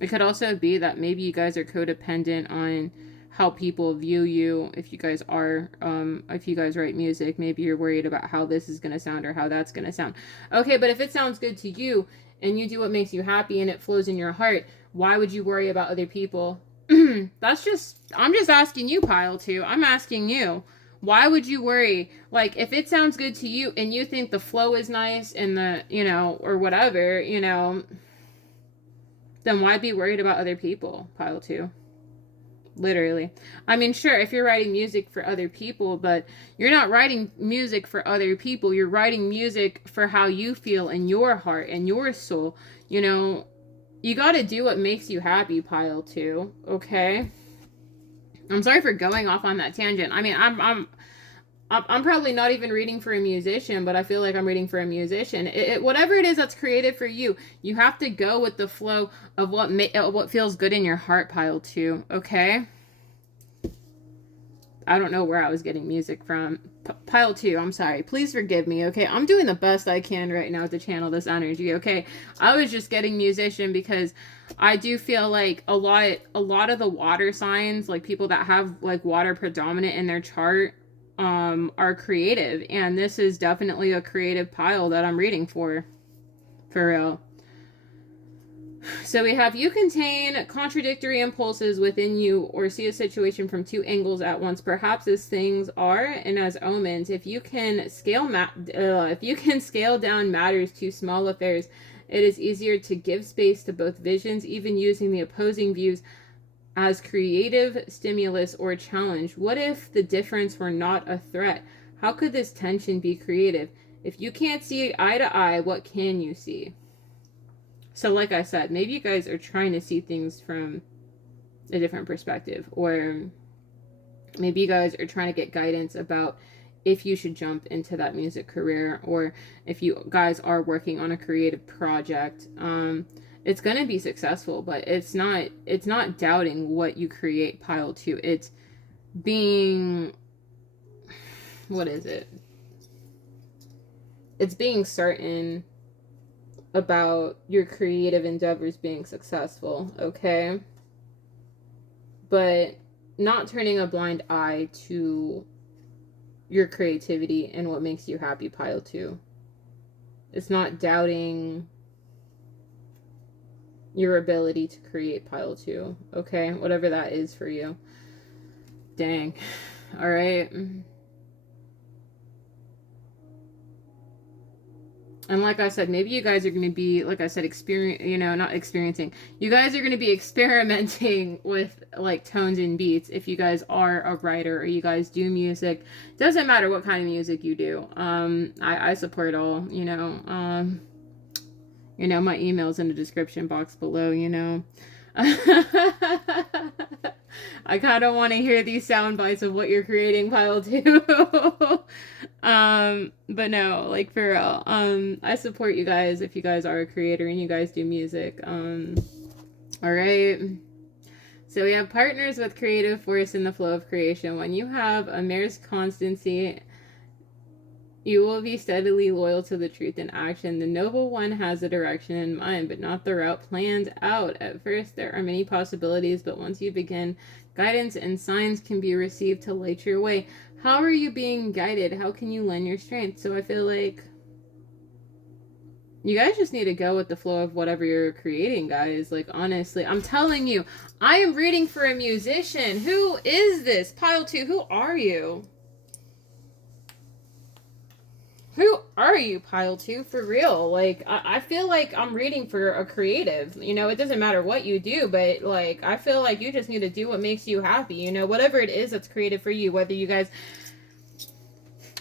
It could also be that maybe you guys are codependent on how people view you. If you guys are, if you guys write music, maybe you're worried about how this is going to sound or how that's going to sound. Okay, but if it sounds good to you and you do what makes you happy and it flows in your heart, why would you worry about other people? I'm just asking you, pile two. I'm asking you. Why would you worry? Like, if it sounds good to you and you think the flow is nice and the, or whatever, then why be worried about other people, pile two? Literally. I mean, sure, if you're writing music for other people, but you're not writing music for other people. You're writing music for how you feel in your heart and your soul. You got to do what makes you happy, pile two. Okay? I'm sorry for going off on that tangent. I mean, I'm probably not even reading for a musician, but I feel like I'm reading for a musician. Whatever it is that's creative for you, you have to go with the flow of what feels good in your heart, pile two. Okay? I don't know where I was getting music from. Pile two, I'm sorry. Please forgive me, okay? I'm doing the best I can right now to channel this energy, okay? I was just getting musician because I do feel like a lot of the water signs, like people that have like water predominant in their chart, are creative, and this is definitely a creative pile that I'm reading for real. So we have, you contain contradictory impulses within you or see a situation from two angles at once, perhaps as things are and as omens. If you can scale down matters to small affairs, it is easier to give space to both visions, even using the opposing views as creative stimulus or challenge. What if the difference were not a threat? How could this tension be creative? If you can't see eye to eye, what can you see? So like I said, maybe you guys are trying to see things from a different perspective, or maybe you guys are trying to get guidance about if you should jump into that music career, or if you guys are working on a creative project. It's going to be successful, but it's not doubting what you create, pile two. It's being, what is it? It's being certain about your creative endeavors being successful, okay? But not turning a blind eye to your creativity and what makes you happy, pile two. It's not doubting your ability to create, pile two, okay? Whatever that is for you. Dang. All right. And like I said, maybe you guys are going to be, like I said, not experiencing. You guys are going to be experimenting with like tones and beats if you guys are a writer or you guys do music. Doesn't matter what kind of music you do. I support all, my email's in the description box below, I kind of want to hear these sound bites of what you're creating, pile two. But no, like for real. I support you guys if you guys are a creator and you guys do music. All right. So we have partners with creative force in the flow of creation. When you have a mare's constancy, you will be steadily loyal to the truth in action. The noble one has a direction in mind, but not the route planned out. At first, there are many possibilities, but once you begin, guidance and signs can be received to light your way. How are you being guided? How can you lend your strength? So I feel like you guys just need to go with the flow of whatever you're creating, guys. Like, honestly, I'm telling you, I am reading for a musician. Who is this? Pile two, who are you? Who are you, pile two, for real? Like, I feel like I'm reading for a creative. It doesn't matter what you do, but, like, I feel like you just need to do what makes you happy. Whatever it is that's creative for you, whether you guys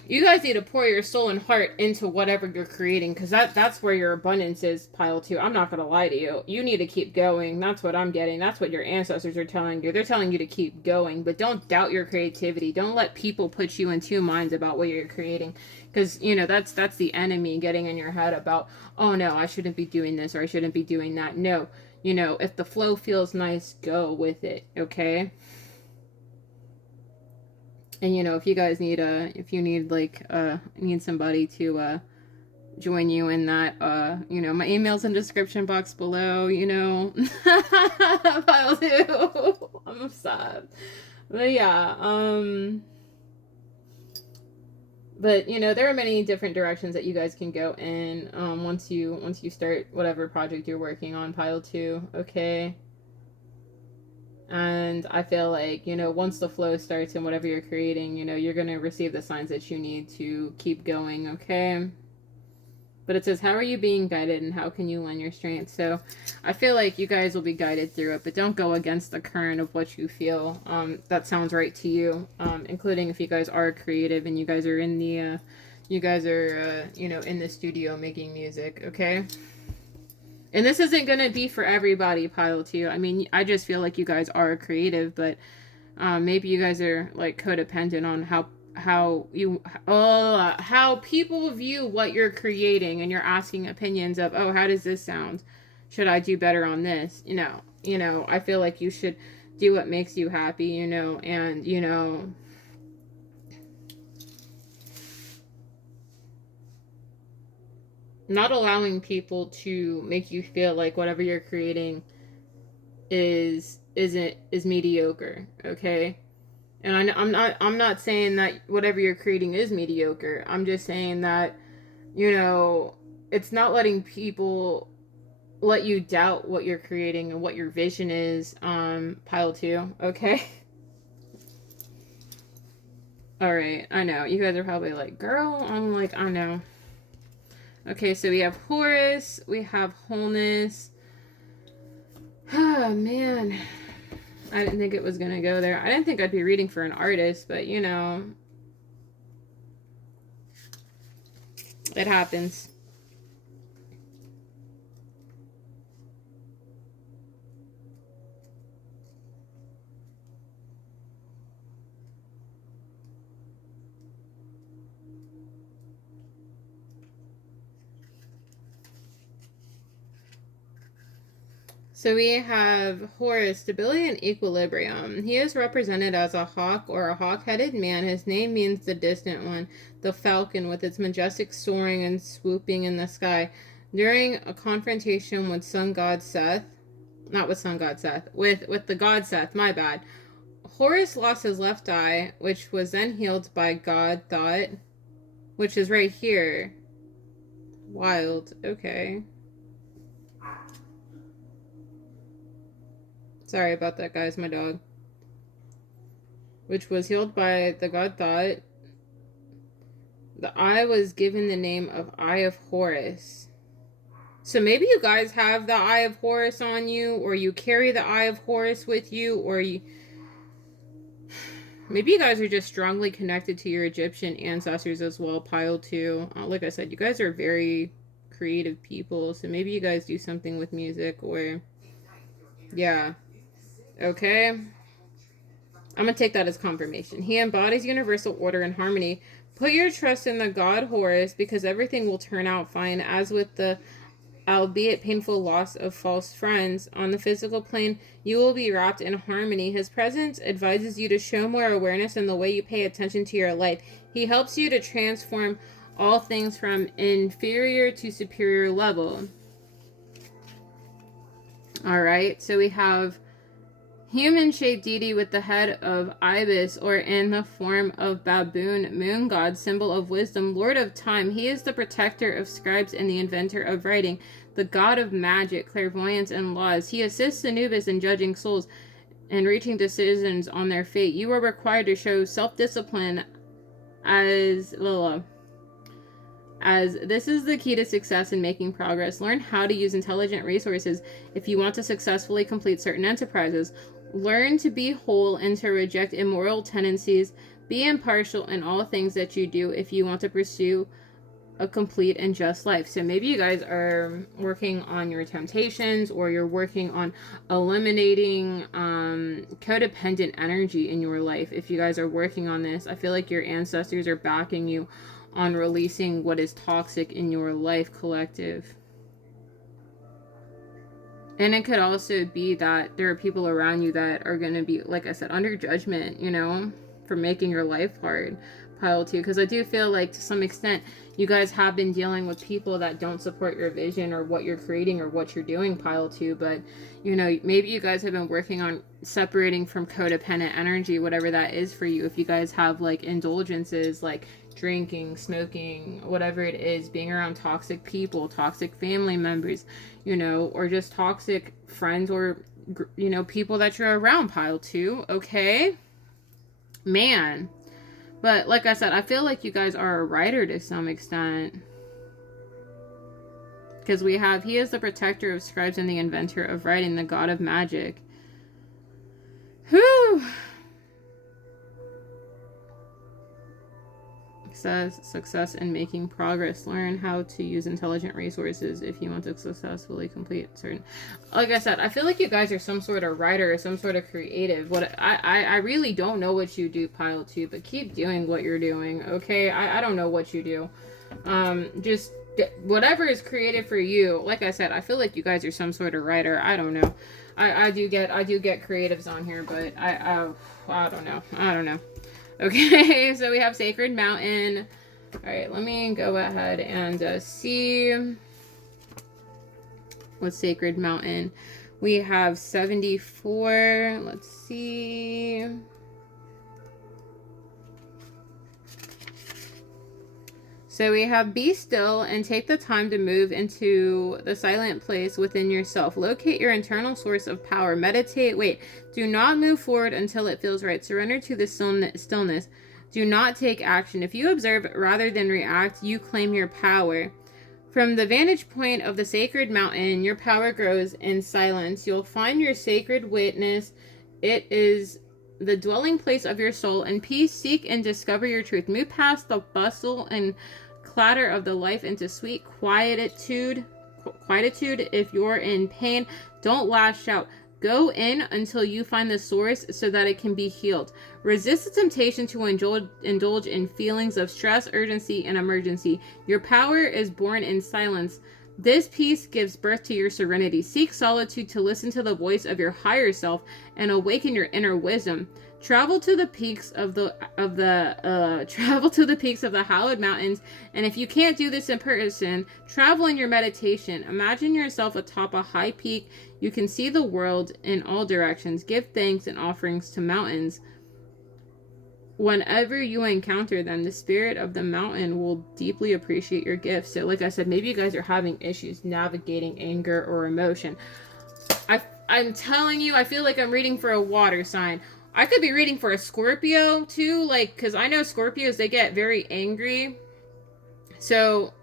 need to pour your soul and heart into whatever you're creating, because that's where your abundance is, pile two. I'm not going to lie to you. You need to keep going. That's what I'm getting. That's what your ancestors are telling you. They're telling you to keep going, but don't doubt your creativity. Don't let people put you in two minds about what you're creating, because, that's the enemy getting in your head about, oh, no, I shouldn't be doing this or I shouldn't be doing that. No, if the flow feels nice, go with it, okay? And if you guys need need somebody to join you in that. You know, my email's in the description box below, you know. Pile 2. I'm sad. But yeah, but you know, there are many different directions that you guys can go in once you start whatever project you're working on, pile 2, okay? And I feel like, you know, once the flow starts in whatever you're creating, you know, you're going to receive the signs that you need to keep going, okay? But it says, how are you being guided and how can you lend your strength? So I feel like you guys will be guided through it, but don't go against the current of what you feel. That sounds right to you, including if you guys are creative and you guys are in the, you know, in the studio making music, okay? And this isn't going to be for everybody, pile 2. I mean, I just feel like you guys are creative, but maybe you guys are like codependent on how people view what you're creating, and you're asking opinions of, oh, how does this sound? Should I do better on this? You know, I feel like you should do what makes you happy, you know, and you know, not allowing people to make you feel like whatever you're creating is mediocre, okay? And I'm not saying that whatever you're creating is mediocre. I'm just saying that, you know, it's not letting people let you doubt what you're creating and what your vision is. Pile 2, okay? All right, I know you guys are probably like, girl, I'm like, I know. Okay, so we have Horus, we have wholeness. Oh man, I didn't think it was gonna go there. I didn't think I'd be reading for an artist, but you know, it happens. So we have Horus, stability and equilibrium. He is represented as a hawk or a hawk-headed man. His name means the distant one, the falcon, with its majestic soaring and swooping in the sky. During a confrontation with sun god Seth, not with sun god Seth, with the god Seth, my bad. Horus lost his left eye, which was then healed by god Thought, which is right here. Wild, okay. Sorry about that, guys, my dog. Which was healed by the god Thought. The eye was given the name of Eye of Horus. So maybe you guys have the Eye of Horus on you, or you carry the Eye of Horus with you, or you... Maybe you guys are just strongly connected to your Egyptian ancestors as well, pile 2. Like I said, you guys are very creative people, so maybe you guys do something with music, or... Yeah. Okay. I'm going to take that as confirmation. He embodies universal order and harmony. Put your trust in the god Horus, because everything will turn out fine, as with the albeit painful loss of false friends. On the physical plane, you will be wrapped in harmony. His presence advises you to show more awareness in the way you pay attention to your life. He helps you to transform all things from inferior to superior level. Alright, so we have human-shaped deity with the head of ibis, or in the form of baboon, moon god, symbol of wisdom, lord of time. He is the protector of scribes and the inventor of writing, the god of magic, clairvoyance, and laws. He assists Anubis in judging souls and reaching decisions on their fate. You are required to show self-discipline as this is the key to success in making progress. Learn how to use intelligent resources if you want to successfully complete certain enterprises. Learn to be whole and to reject immoral tendencies. Be impartial in all things that you do if you want to pursue a complete and just life. So maybe you guys are working on your temptations, or you're working on eliminating codependent energy in your life. If you guys are working on this, I feel like your ancestors are backing you on releasing what is toxic in your life, collective. And it could also be that there are people around you that are going to be, like I said, under judgment, you know, for making your life hard. pile 2, because I do feel like to some extent you guys have been dealing with people that don't support your vision or what you're creating or what you're doing, pile 2. But, you know, maybe you guys have been working on separating from codependent energy, whatever that is for you. If you guys have like indulgences like drinking, smoking, whatever it is, being around toxic people, toxic family members, you know, or just toxic friends or, you know, people that you're around, pile 2. Okay, man. But like I said, I feel like you guys are a writer to some extent. Because we have, he is the protector of scribes and the inventor of writing, the god of magic. Whew. Says success in making progress. Learn how to use intelligent resources if you want to successfully complete certain. Like I said, I feel like you guys are some sort of writer or some sort of creative. What I really don't know what you do, pile 2, but keep doing what you're doing. Okay, I don't know what you do. Just whatever is creative for you. Like I said, I feel like you guys are some sort of writer. I don't know. I do get creatives on here, but I don't know. Okay, so we have Sacred Mountain. All right, let me go ahead and see what's Sacred Mountain. We have 74. Let's see. So we have be still and take the time to move into the silent place within yourself. Locate your internal source of power. Meditate. Wait, do not move forward until it feels right. Surrender to the stillness. Do not take action. If you observe rather than react, you claim your power. From the vantage point of the sacred mountain, your power grows in silence. You'll find your sacred witness. It is the dwelling place of your soul. In peace, seek and discover your truth. Move past the bustle and clatter of the life into sweet quietude. If you're in pain, don't lash out. Go in until you find the source so that it can be healed. Resist the temptation to indulge in feelings of stress, urgency, and emergency. Your power is born in silence. This peace gives birth to your serenity. Seek solitude to listen to the voice of your higher self and awaken your inner wisdom. Travel to the peaks of the hallowed mountains, and if you can't do this in person, travel in your meditation. Imagine yourself atop a high peak. You can see the world in all directions. Give thanks and offerings to mountains. Whenever you encounter them, the spirit of the mountain will deeply appreciate your gifts. So like I said, maybe you guys are having issues navigating anger or emotion. I'm telling you, I feel like I'm reading for a water sign. I could be reading for a Scorpio too, like, because I know Scorpios, they get very angry. So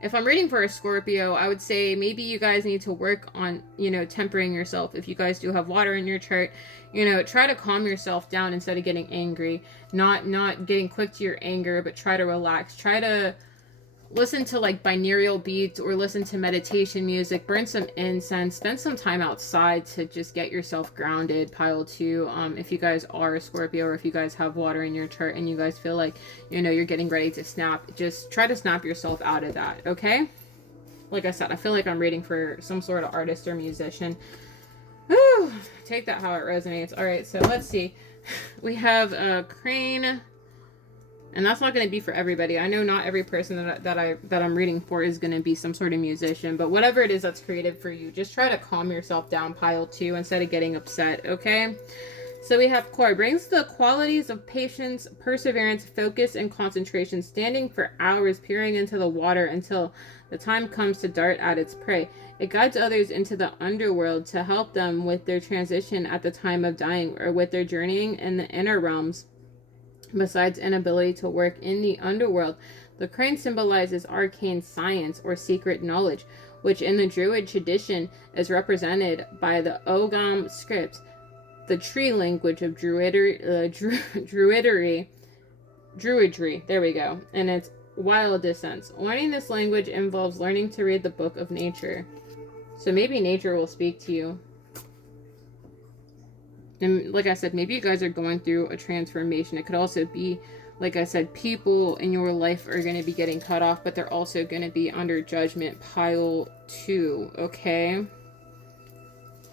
if I'm reading for a Scorpio, I would say maybe you guys need to work on, you know, tempering yourself. If you guys do have water in your chart, you know, try to calm yourself down instead of getting angry. Not getting quick to your anger, but try to relax. Try to listen to like binaural beats or listen to meditation music. Burn some incense. Spend some time outside to just get yourself grounded, pile 2. If you guys are a Scorpio or if you guys have water in your chart and you guys feel like, you know, you're getting ready to snap, just try to snap yourself out of that, okay? Like I said, I feel like I'm reading for some sort of artist or musician. Whew, take that how it resonates. All right, so let's see. We have a crane. And that's not going to be for everybody. I know not every person that I'm reading for is going to be some sort of musician. But whatever it is that's creative for you, just try to calm yourself down, pile 2, instead of getting upset, okay? So we have Core. Brings the qualities of patience, perseverance, focus, and concentration. Standing for hours, peering into the water until the time comes to dart at its prey. It guides others into the underworld to help them with their transition at the time of dying or with their journeying in the inner realms. Besides inability to work in the underworld, the crane symbolizes arcane science or secret knowledge, which in the Druid tradition is represented by the Ogham script, the tree language of druidry. There we go. And its wild descents. Learning this language involves learning to read the book of nature. So maybe nature will speak to you. And like I said, maybe you guys are going through a transformation. It could also be, like I said, people in your life are going to be getting cut off, but they're also going to be under judgment, pile 2, okay?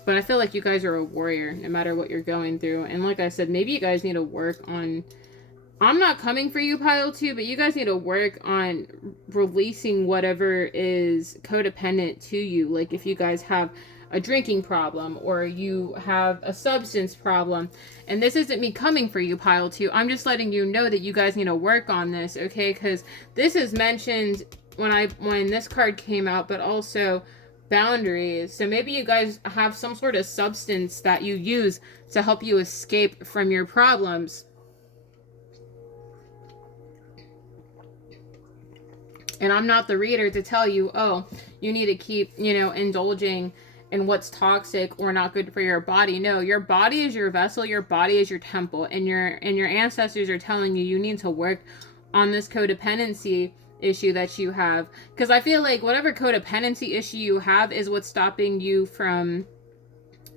But I feel like you guys are a warrior, no matter what you're going through. And like I said, maybe you guys need to work on I'm not coming for you, pile 2, but you guys need to work on releasing whatever is codependent to you. Like if you guys have a drinking problem or you have a substance problem. And this isn't me coming for you, pile 2. I'm just letting you know that you guys need to work on this, okay? Because this is mentioned when this card came out, but also boundaries. So maybe you guys have some sort of substance that you use to help you escape from your problems. And I'm not the reader to tell you, oh, you need to keep, indulging in what's toxic or not good for your body. No, your body is your vessel, your body is your temple, and your ancestors are telling you need to work on this codependency issue that you have. Because I feel like whatever codependency issue you have is what's stopping you from,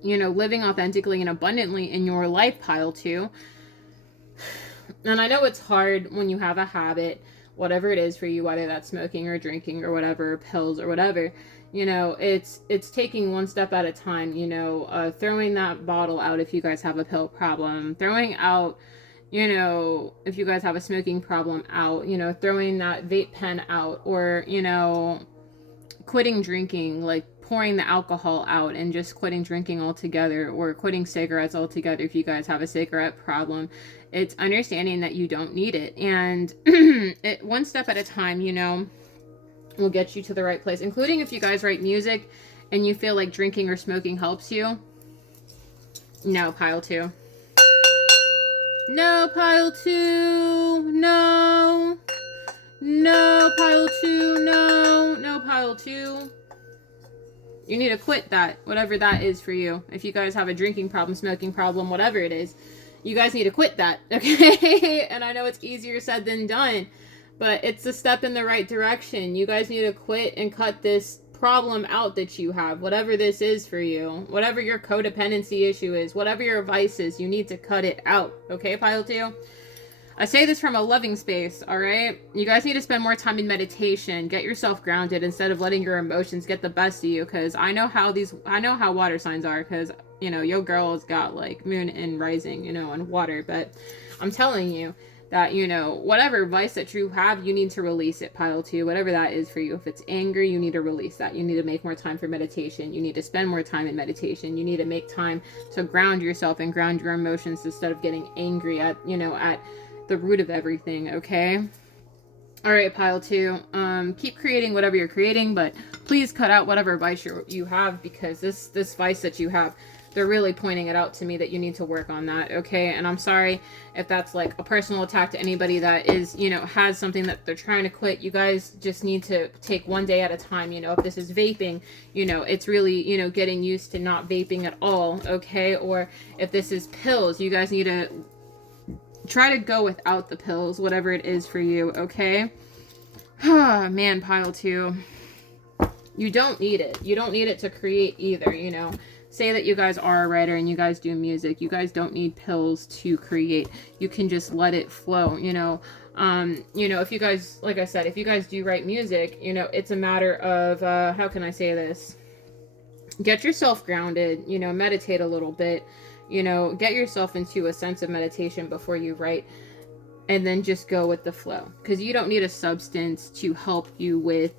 living authentically and abundantly in your life, pile 2. And I know it's hard when you have a habit, whatever it is for you, whether that's smoking or drinking or whatever, pills or whatever, it's taking one step at a time, throwing that bottle out if you guys have a pill problem, throwing out, if you guys have a smoking problem out, throwing that vape pen out, or, quitting drinking, like pouring the alcohol out and just quitting drinking altogether, or quitting cigarettes altogether if you guys have a cigarette problem. It's understanding that you don't need it. And one step at a time, will get you to the right place, including if you guys write music and you feel like drinking or smoking helps you. No, pile 2. No, pile 2. No. No, pile 2. No, pile 2. You need to quit that, whatever that is for you. If you guys have a drinking problem, smoking problem, whatever it is, you guys need to quit that, okay? And I know it's easier said than done, but it's a step in the right direction. You guys need to quit and cut this problem out that you have, whatever this is for you, whatever your codependency issue is, whatever your vice is, you need to cut it out, okay, pile 2? I say this from a loving space, all right? You guys need to spend more time in meditation. Get yourself grounded instead of letting your emotions get the best of you, because I know how water signs are, because, your girl's got, like, moon and rising, and water, but I'm telling you that, whatever vice that you have, you need to release it, pile 2, whatever that is for you. If it's anger, you need to release that. You need to make more time for meditation. You need to spend more time in meditation. You need to make time to ground yourself and ground your emotions instead of getting angry at the root of everything, okay? All right, pile 2. Keep creating whatever you're creating, but please cut out whatever vice you have, because this vice that you have, they're really pointing it out to me that you need to work on that, okay? And I'm sorry if that's like a personal attack to anybody that is, has something that they're trying to quit. You guys just need to take one day at a time. If this is vaping, it's really, getting used to not vaping at all, okay? Or if this is pills, you guys need to try to go without the pills, whatever it is for you, okay? Man, pile 2. You don't need it. You don't need it to create either, Say that you guys are a writer and you guys do music. You guys don't need pills to create. You can just let it flow, if you guys, like I said, if you guys do write music, it's a matter of, how can I say this? Get yourself grounded, meditate a little bit. Get yourself into a sense of meditation before you write, and then just go with the flow, because you don't need a substance to help you with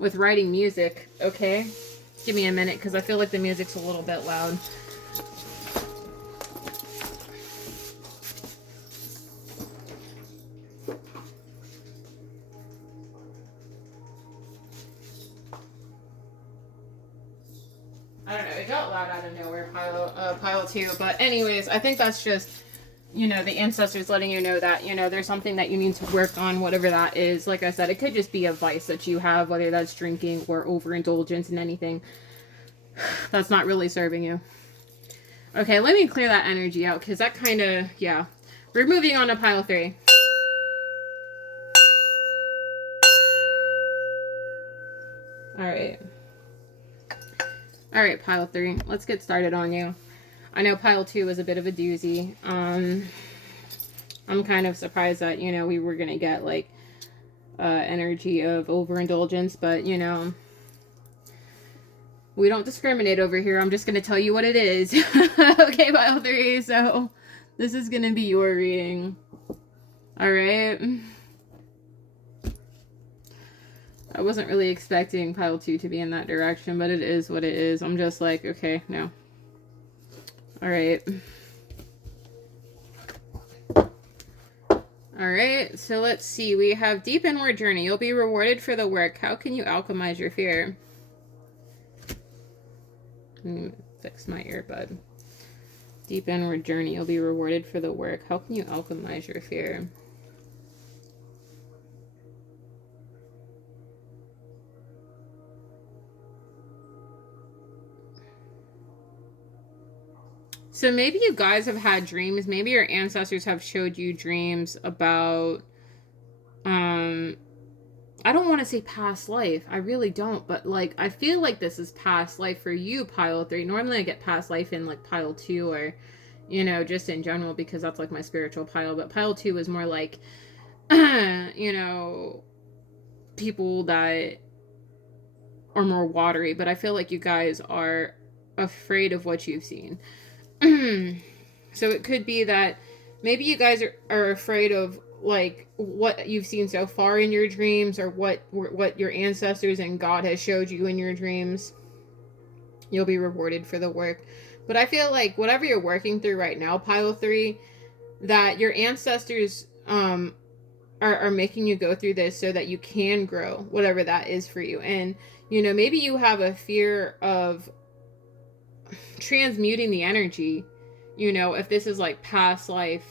with writing music, okay? Give me a minute, because I feel like the music's a little bit loud. I don't know, it got loud out of nowhere, pile 2, but anyways, I think that's just, the ancestors letting you know that, there's something that you need to work on, whatever that is. Like I said, it could just be a vice that you have, whether that's drinking or overindulgence in anything that's not really serving you. Okay, let me clear that energy out, because that kind of, yeah. We're moving on to pile 3. All right, pile 3. Let's get started on you. I know pile 2 was a bit of a doozy. I'm kind of surprised that, we were going to get, like, energy of overindulgence, but, We don't discriminate over here. I'm just going to tell you what it is. Okay, pile 3. So this is going to be your reading. All right. I wasn't really expecting pile 2 to be in that direction, but it is what it is. I'm just like, okay, no. All right. All right, so let's see. We have deep inward journey. You'll be rewarded for the work. How can you alchemize your fear? Fix my earbud. Deep inward journey. You'll be rewarded for the work. How can you alchemize your fear? So maybe you guys have had dreams. Maybe your ancestors have showed you dreams about, I don't want to say past life. I really don't. But, like, I feel like this is past life for you, pile 3. Normally I get past life in, like, pile 2 or, you know, just in general because that's, like, my spiritual pile. But pile 2 is more like, you know, people that are more watery. But I feel like you guys are afraid of what you've seen. So it could be that maybe you guys are afraid of, like, what you've seen so far in your dreams, or what your ancestors and God has showed you in your dreams. You'll be rewarded for the work. But I feel like whatever you're working through right now, pile 3, that your ancestors are making you go through this so that you can grow, whatever that is for you. And, you know, maybe you have a fear of transmuting the energy, you know, if this is like past life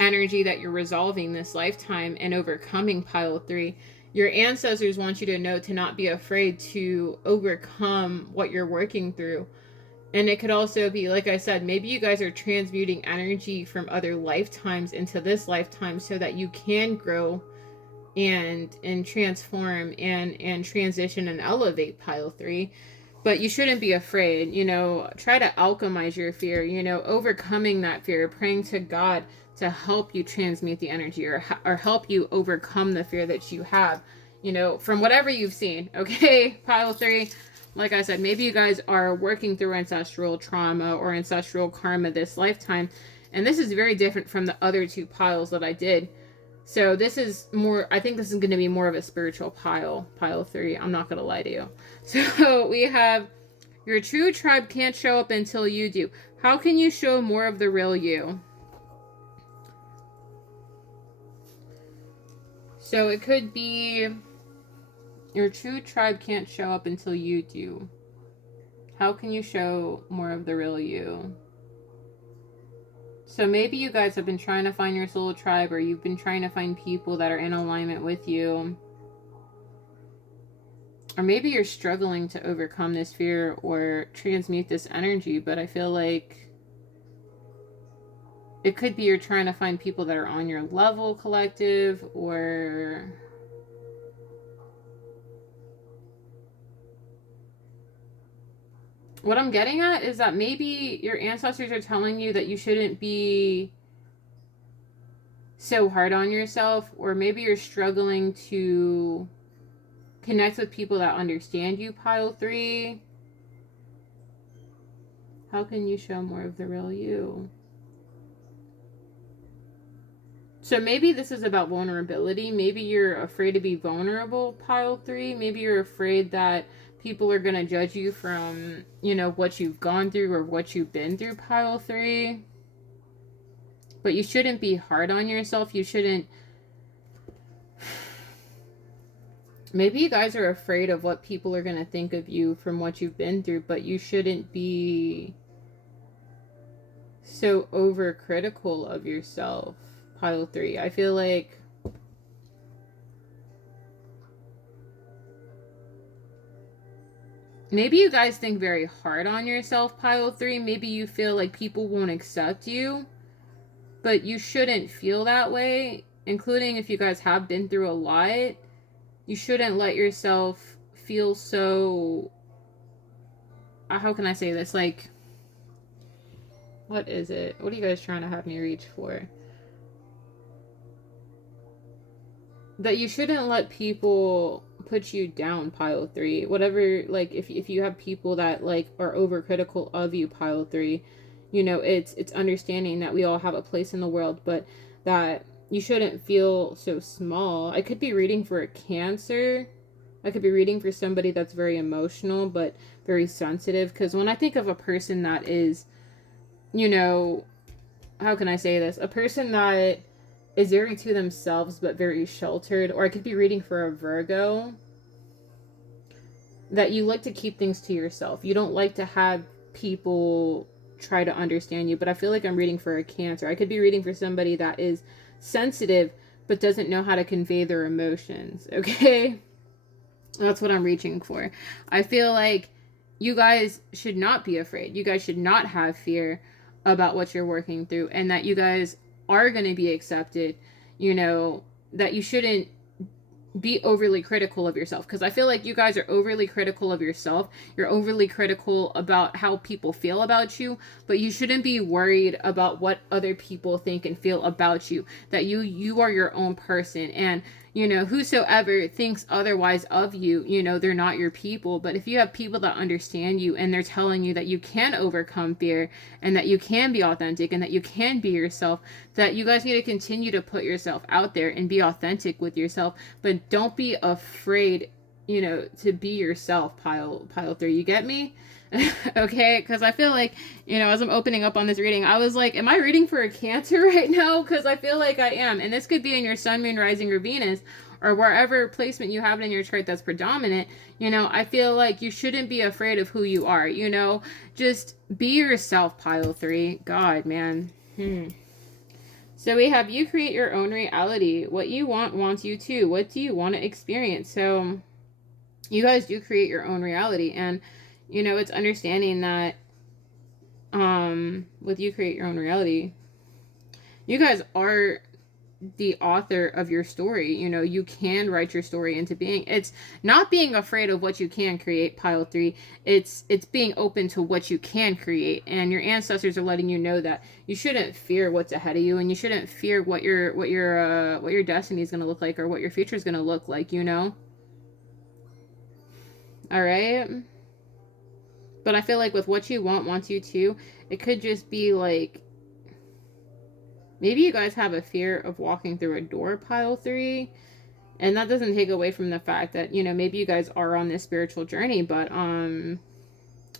energy that you're resolving this lifetime and overcoming, pile 3. Your ancestors want you to know to not be afraid to overcome what you're working through. And it could also be, like I said, maybe you guys are transmuting energy from other lifetimes into this lifetime so that you can grow and transform and transition and elevate, pile 3. But you shouldn't be afraid, you know, try to alchemize your fear, you know, overcoming that fear, praying to God to help you transmute the energy, or help you overcome the fear that you have, you know, from whatever you've seen. Okay, pile 3, like I said, maybe you guys are working through ancestral trauma or ancestral karma this lifetime. And this is very different from the other 2 piles that I did. So this is more, I think this is going to be more of a spiritual pile 3. I'm not going to lie to you. So we have, your true tribe can't show up until you do. How can you show more of the real you? So it could be, your true tribe can't show up until you do. How can you show more of the real you? So maybe you guys have been trying to find your soul tribe, or you've been trying to find people that are in alignment with you. Or maybe you're struggling to overcome this fear or transmute this energy, but I feel like it could be you're trying to find people that are on your level, collective, or what I'm getting at is that maybe your ancestors are telling you that you shouldn't be so hard on yourself, or maybe you're struggling to connect with people that understand you, pile 3. How can you show more of the real you? So maybe this is about vulnerability. Maybe you're afraid to be vulnerable, pile 3. Maybe you're afraid that people are going to judge you from, you know, what you've gone through or what you've been through, pile 3. But you shouldn't be hard on yourself. You shouldn't. Maybe you guys are afraid of what people are going to think of you from what you've been through, but you shouldn't be so overcritical of yourself, pile 3. I feel like maybe you guys think very hard on yourself, pile 3. Maybe you feel like people won't accept you, but you shouldn't feel that way, including if you guys have been through a lot. You shouldn't let yourself feel so, how can I say this? Like, what is it? What are you guys trying to have me reach for? That you shouldn't let people put you down, pile 3. Whatever, like, if you have people that, like, are overcritical of you, pile 3, you know, it's understanding that we all have a place in the world, but that you shouldn't feel so small. I could be reading for a Cancer. I could be reading for somebody that's very emotional, but very sensitive. Because when I think of a person that is, you know, how can I say this? A person that is very to themselves, but very sheltered. Or I could be reading for a Virgo. That you like to keep things to yourself. You don't like to have people try to understand you. But I feel like I'm reading for a Cancer. I could be reading for somebody that is sensitive, but doesn't know how to convey their emotions. Okay? That's what I'm reaching for. I feel like you guys should not be afraid. You guys should not have fear about what you're working through, and that you guys are going to be accepted. You know, that you shouldn't be overly critical of yourself, because I feel like you guys are overly critical of yourself. You're overly critical about how people feel about you, but you shouldn't be worried about what other people think and feel about you. That you are your own person, and you know, whosoever thinks otherwise of you, you know, they're not your people. But if you have people that understand you and they're telling you that you can overcome fear and that you can be authentic and that you can be yourself, that you guys need to continue to put yourself out there and be authentic with yourself. But don't be afraid, you know, to be yourself, pile 3. You get me? Okay, because I feel like, you know, as I'm opening up on this reading, I was like, am I reading for a Cancer right now? Because I feel like I am. And this could be in your Sun, Moon, Rising, or Venus, or wherever placement you have it in your chart that's predominant. You know, I feel like you shouldn't be afraid of who you are. You know, just be yourself, pile 3. God, man. So we have, you create your own reality. What you want wants you to. What do you want to experience? So you guys do create your own reality. And you know, it's understanding that with you create your own reality, you guys are the author of your story. You know, you can write your story into being. It's not being afraid of what you can create, pile 3. It's being open to what you can create. And your ancestors are letting you know that you shouldn't fear what's ahead of you, and you shouldn't fear what your destiny is going to look like, or what your future is going to look like, you know? All right? But I feel like with what you want wants you to, it could just be like, maybe you guys have a fear of walking through a door, pile 3. And that doesn't take away from the fact that, you know, maybe you guys are on this spiritual journey. But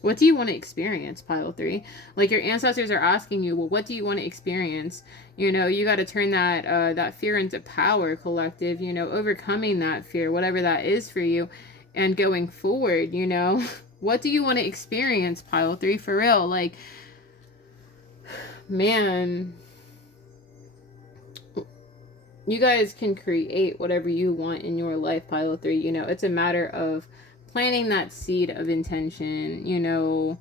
what do you want to experience, pile 3? Like, your ancestors are asking you, well, what do you want to experience? You know, you got to turn that fear into power, collective. You know, overcoming that fear, whatever that is for you, and going forward, you know. What do you want to experience, pile 3, for real? Like, man, you guys can create whatever you want in your life, pile 3. You know, it's a matter of planting that seed of intention. You know,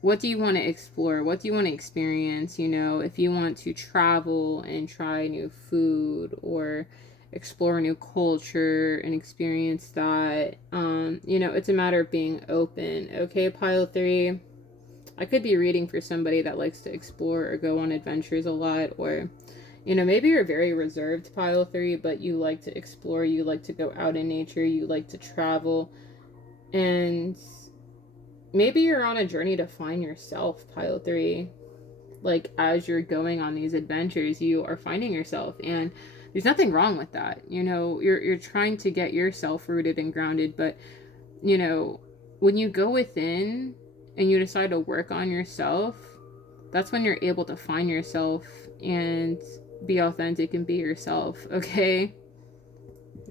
what do you want to explore? What do you want to experience? You know, if you want to travel and try new food, or explore a new culture and experience that, you know, it's a matter of being open. Okay, pile 3. I could be reading for somebody that likes to explore or go on adventures a lot, or, you know, maybe you're very reserved, pile 3, but you like to explore, you like to go out in nature, you like to travel, and maybe you're on a journey to find yourself, pile 3. Like, as you're going on these adventures, you are finding yourself, and there's nothing wrong with that. You know, you're trying to get yourself rooted and grounded, but, you know, when you go within and you decide to work on yourself, that's when you're able to find yourself and be authentic and be yourself, okay?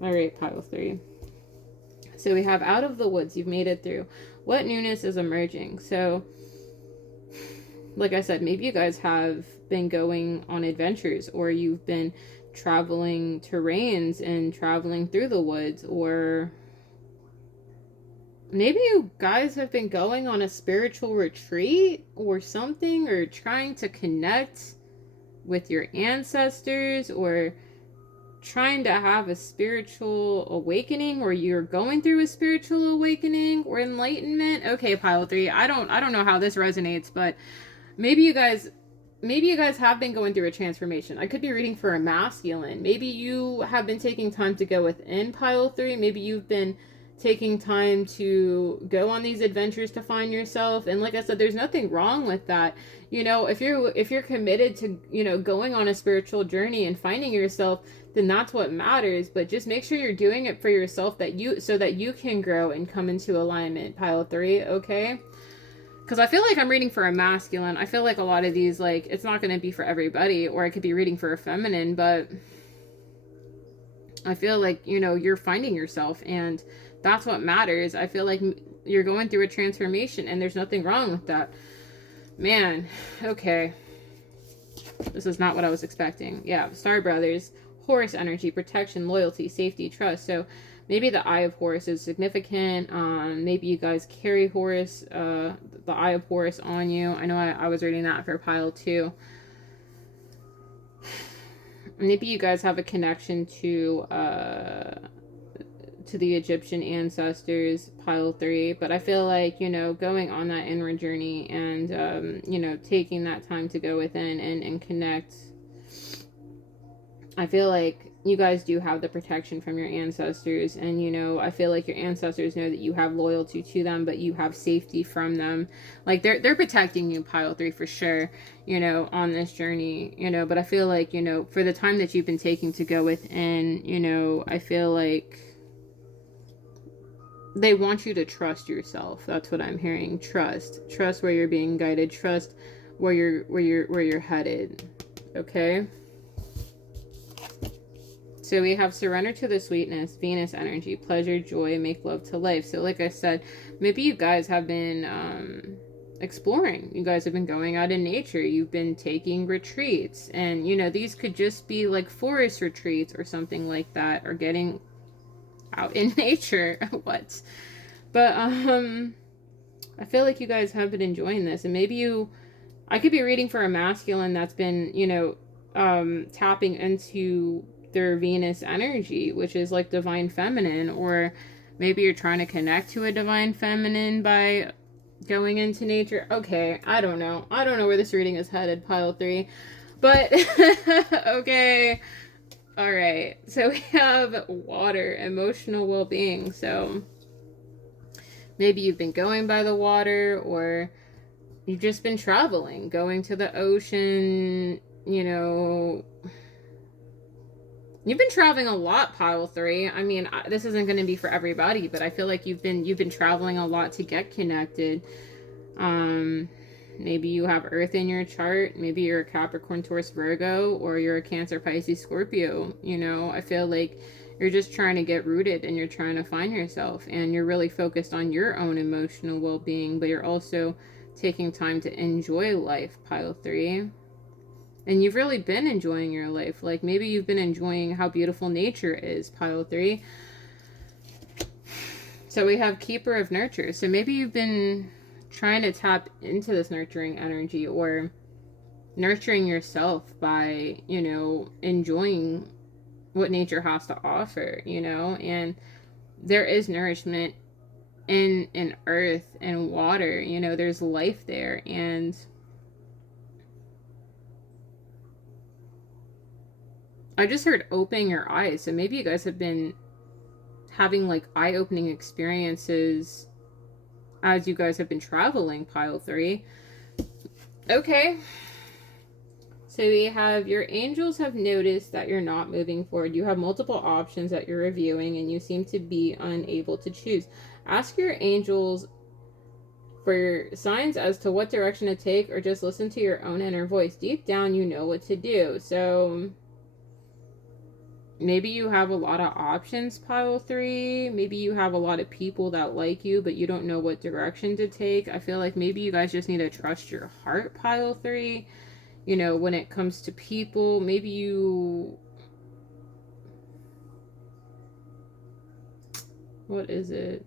All right, pile 3. So we have, out of the woods, you've made it through. What newness is emerging? So, like I said, maybe you guys have been going on adventures, or you've been traveling terrains and traveling through the woods, or maybe you guys have been going on a spiritual retreat or something, or trying to connect with your ancestors, or trying to have a spiritual awakening, or you're going through a spiritual awakening or enlightenment. Okay, pile 3, I don't know how this resonates, but maybe you guys maybe you guys have been going through a transformation. I could be reading for a masculine. Maybe you have been taking time to go within, pile 3. Maybe you've been taking time to go on these adventures to find yourself. And like I said, there's nothing wrong with that. You know, if you're committed to, you know, going on a spiritual journey and finding yourself, then that's what matters. But just make sure you're doing it for yourself, so that you can grow and come into alignment, pile 3, okay? Because I feel like I'm reading for a masculine. I feel like a lot of these, like, it's not going to be for everybody, or I could be reading for a feminine, but I feel like, you know, you're finding yourself, and that's what matters. I feel like you're going through a transformation, and there's nothing wrong with that. Man, okay. This is not what I was expecting. Yeah, Star Brothers, Horse energy, protection, loyalty, safety, trust. So maybe the Eye of Horus is significant. Maybe you guys carry Horus, the Eye of Horus on you. I know I was reading that for pile 2. Maybe you guys have a connection to the Egyptian ancestors, pile 3. But I feel like, you know, going on that inward journey and, you know, taking that time to go within and connect. I feel like you guys do have the protection from your ancestors, and, you know, I feel like your ancestors know that you have loyalty to them, but you have safety from them. Like, they're protecting you, pile 3, for sure, you know, on this journey, you know. But I feel like, you know, for the time that you've been taking to go within, you know, I feel like they want you to trust yourself. That's what I'm hearing. Trust where you're being guided. Trust where you're headed. Okay. So we have surrender to the sweetness, Venus energy, pleasure, joy, make love to life. So like I said, maybe you guys have been exploring. You guys have been going out in nature. You've been taking retreats. And, you know, these could just be like forest retreats or something like that, or getting out in nature. What? But I feel like you guys have been enjoying this. And maybe I could be reading for a masculine that's been, you know, tapping into their Venus energy, which is like divine feminine, or maybe you're trying to connect to a divine feminine by going into nature. Okay, I don't know where this reading is headed, pile 3, but okay. All right, so we have water, emotional well-being. So maybe you've been going by the water, or you've just been traveling, going to the ocean, you know. You've been traveling a lot, pile 3. I mean, this isn't going to be for everybody, but I feel like you've been traveling a lot to get connected. Maybe you have Earth in your chart. Maybe you're a Capricorn, Taurus, Virgo, or you're a Cancer, Pisces, Scorpio. You know, I feel like you're just trying to get rooted, and you're trying to find yourself, and you're really focused on your own emotional well-being, but you're also taking time to enjoy life, pile 3. And you've really been enjoying your life. Like, maybe you've been enjoying how beautiful nature is, pile 3. So we have Keeper of Nurture. So maybe you've been trying to tap into this nurturing energy, or nurturing yourself by, you know, enjoying what nature has to offer, you know. And there is nourishment in earth and water, you know. There's life there. And I just heard opening your eyes. So maybe you guys have been having like eye-opening experiences as you guys have been traveling, pile 3. Okay. So we have, your angels have noticed that you're not moving forward. You have multiple options that you're reviewing, and you seem to be unable to choose. Ask your angels for signs as to what direction to take, or just listen to your own inner voice. Deep down, you know what to do. So maybe you have a lot of options, pile 3. Maybe you have a lot of people that like you, but you don't know what direction to take. I feel like maybe you guys just need to trust your heart, pile 3. You know, when it comes to people, maybe you... What is it?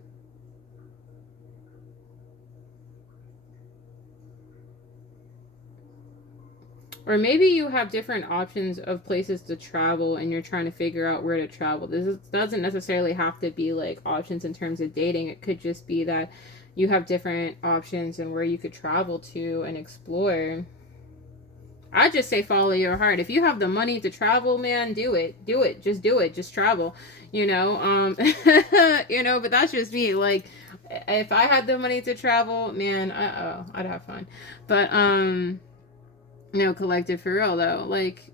Or maybe you have different options of places to travel, and you're trying to figure out where to travel. Doesn't necessarily have to be like options in terms of dating. It could just be that you have different options and where you could travel to and explore. I just say follow your heart. If you have the money to travel, man, do it. Do it. Just do it. Just travel. You know, you know, but that's just me. Like, if I had the money to travel, man, I'd have fun. But no, collective, for real though. Like,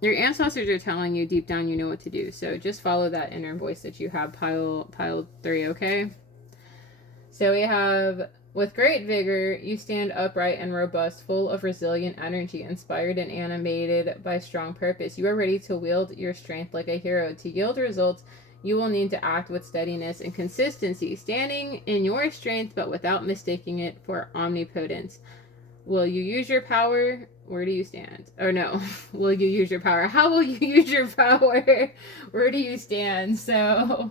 your ancestors are telling you deep down you know what to do. So just follow that inner voice that you have, pile 3, okay? So we have, with great vigor, you stand upright and robust, full of resilient energy, inspired and animated by strong purpose. You are ready to wield your strength like a hero. To yield results, you will need to act with steadiness and consistency, standing in your strength but without mistaking it for omnipotence. Will you use your power? Where do you stand? Or no, will you use your power? How will you use your power? Where do you stand? So,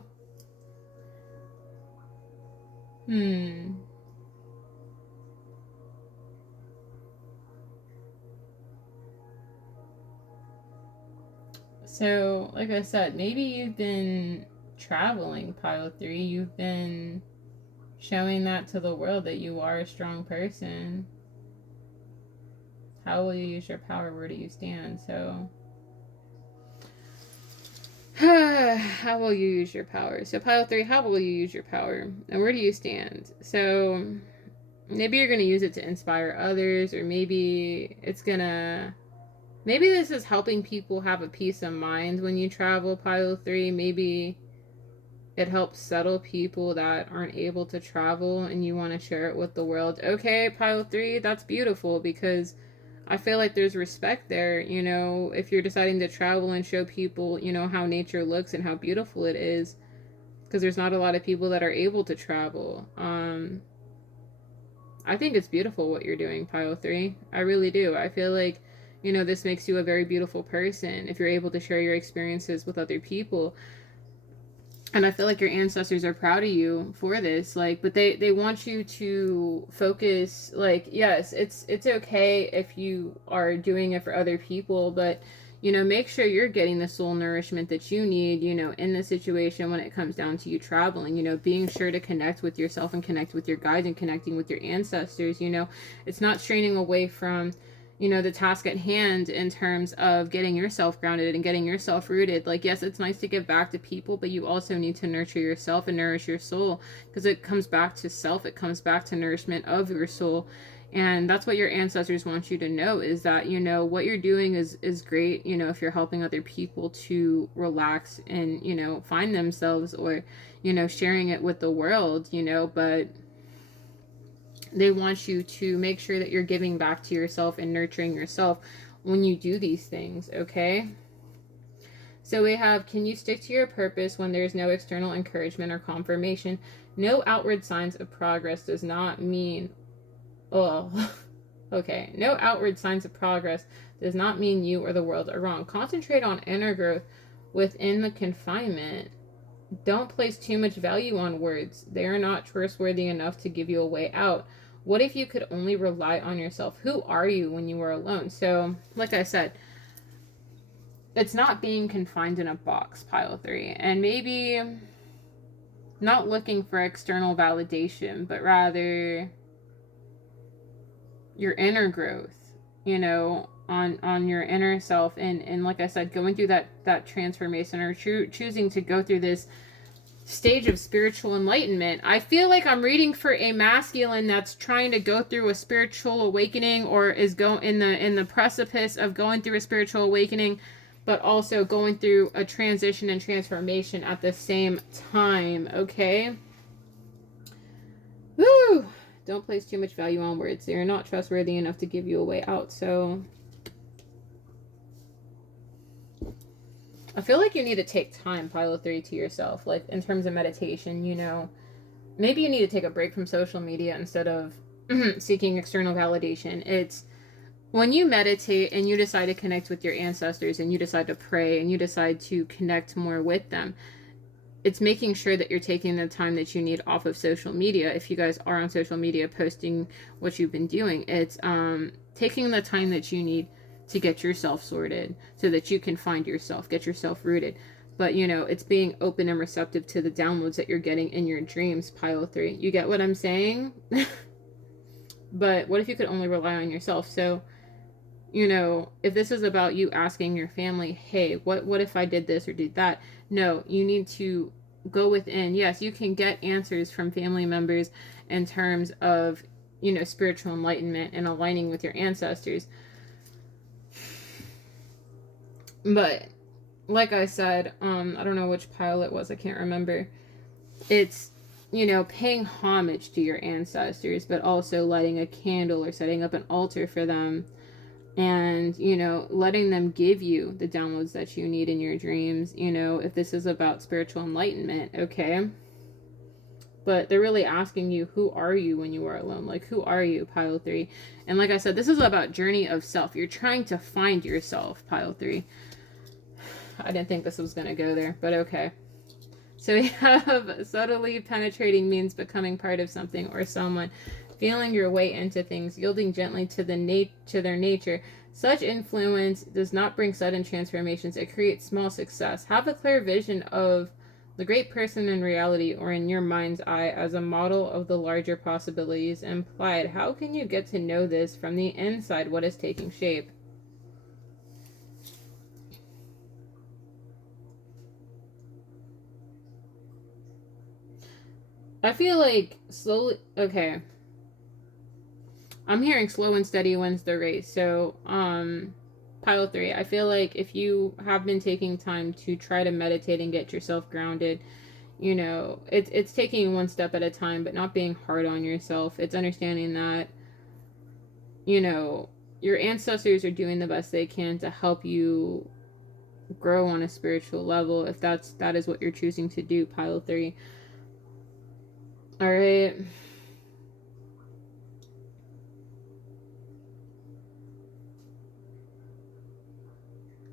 So, like I said, maybe you've been traveling, pile 3. You've been showing that to the world that you are a strong person. How will you use your power? Where do you stand? So, how will you use your power? So, pile 3, how will you use your power? And where do you stand? So, maybe you're going to use it to inspire others, or maybe it's going to. Maybe this is helping people have a peace of mind when you travel, pile 3. Maybe it helps settle people that aren't able to travel and you want to share it with the world. Okay, pile 3, that's beautiful, because I feel like there's respect there, you know, if you're deciding to travel and show people, you know, how nature looks and how beautiful it is, because there's not a lot of people that are able to travel. I think it's beautiful what you're doing, pile 3. I really do. I feel like, you know, this makes you a very beautiful person if you're able to share your experiences with other people. And I feel like your ancestors are proud of you for this. Like, but they want you to focus. Like, yes, it's okay if you are doing it for other people, but, you know, make sure you're getting the soul nourishment that you need, you know, in the situation when it comes down to you traveling. You know, being sure to connect with yourself and connect with your guides and connecting with your ancestors. You know, it's not straining away from, you know, the task at hand in terms of getting yourself grounded and getting yourself rooted. Like, yes, it's nice to give back to people, but you also need to nurture yourself and nourish your soul, because it comes back to self. It comes back to nourishment of your soul. And that's what your ancestors want you to know, is that, you know, what you're doing is great, you know, if you're helping other people to relax and, you know, find themselves, or, you know, sharing it with the world, you know, but they want you to make sure that you're giving back to yourself and nurturing yourself when you do these things, okay? So we have, can you stick to your purpose when there's no external encouragement or confirmation? No outward signs of progress does not mean, oh, okay. No outward signs of progress does not mean you or the world are wrong. Concentrate on inner growth within the confinement. Don't place too much value on words. They are not trustworthy enough to give you a way out. What if you could only rely on yourself? Who are you when you are alone? So, like I said, it's not being confined in a box, pile 3. And maybe not looking for external validation, but rather your inner growth, you know, on your inner self, and like I said, going through that transformation, or choosing to go through this stage of spiritual enlightenment. I feel like I'm reading for a masculine that's trying to go through a spiritual awakening, or is in the precipice of going through a spiritual awakening, but also going through a transition and transformation at the same time, okay? Woo! Don't place too much value on words. They are not trustworthy enough to give you a way out. So I feel like you need to take time, pile 3, to yourself. Like, in terms of meditation, you know, maybe you need to take a break from social media instead of seeking external validation. It's when you meditate and you decide to connect with your ancestors, and you decide to pray, and you decide to connect more with them, it's making sure that you're taking the time that you need off of social media. If you guys are on social media posting what you've been doing, it's taking the time that you need to get yourself sorted so that you can find yourself, get yourself rooted. But, you know, it's being open and receptive to the downloads that you're getting in your dreams, pile 3. You get what I'm saying? But what if you could only rely on yourself? So, you know, if this is about you asking your family, hey, what if I did this or did that? No, you need to go within. Yes, you can get answers from family members in terms of, you know, spiritual enlightenment and aligning with your ancestors. But like I said, I don't know which pile it was, I can't remember. It's, you know, paying homage to your ancestors, but also lighting a candle or setting up an altar for them, and, you know, letting them give you the downloads that you need in your dreams. You know, if this is about spiritual enlightenment, okay? But they're really asking you, who are you when you are alone? Like, who are you, pile 3? And like I said, this is about journey of self. You're trying to find yourself, pile 3. I didn't think this was going to go there, but okay. So we have subtly penetrating means becoming part of something or someone, feeling your way into things, yielding gently to their nature. Such influence does not bring sudden transformations. It creates small success. Have a clear vision of the great person in reality or in your mind's eye as a model of the larger possibilities implied. How can you get to know this from the inside? What is taking shape? I feel like slowly, okay. I'm hearing slow and steady wins the race. So, pile 3, I feel like if you have been taking time to try to meditate and get yourself grounded, you know, it's taking one step at a time, but not being hard on yourself. It's understanding that, you know, your ancestors are doing the best they can to help you grow on a spiritual level, if that is what you're choosing to do, pile 3. All right.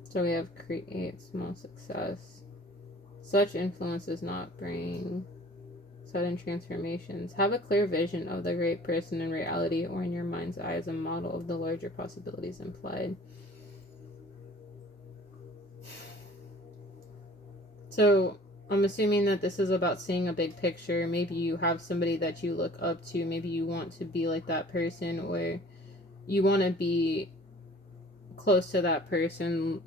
So we have create small success. Such influence does not bring sudden transformations. Have a clear vision of the great person in reality or in your mind's eye as a model of the larger possibilities implied. So I'm assuming that this is about seeing a big picture. Maybe you have somebody that you look up to. Maybe you want to be like that person, or you want to be close to that person,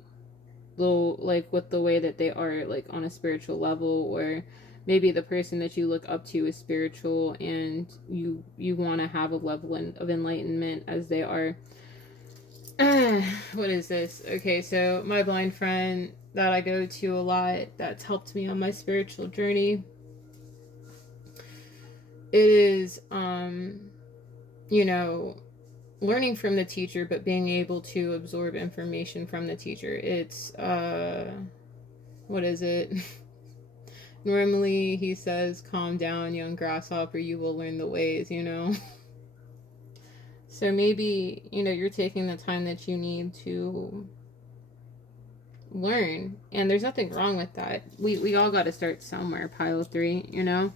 like with the way that they are, like on a spiritual level, or maybe the person that you look up to is spiritual and you want to have a level of enlightenment as they are. What is this? Okay, so my blind friend that I go to a lot, that's helped me on my spiritual journey, it is you know, learning from the teacher, but being able to absorb information from the teacher. It's what is it? Normally he says, calm down, young grasshopper, you will learn the ways, you know. So maybe, you know, you're taking the time that you need to learn, and there's nothing wrong with that. We all got to start somewhere, pile 3, you know.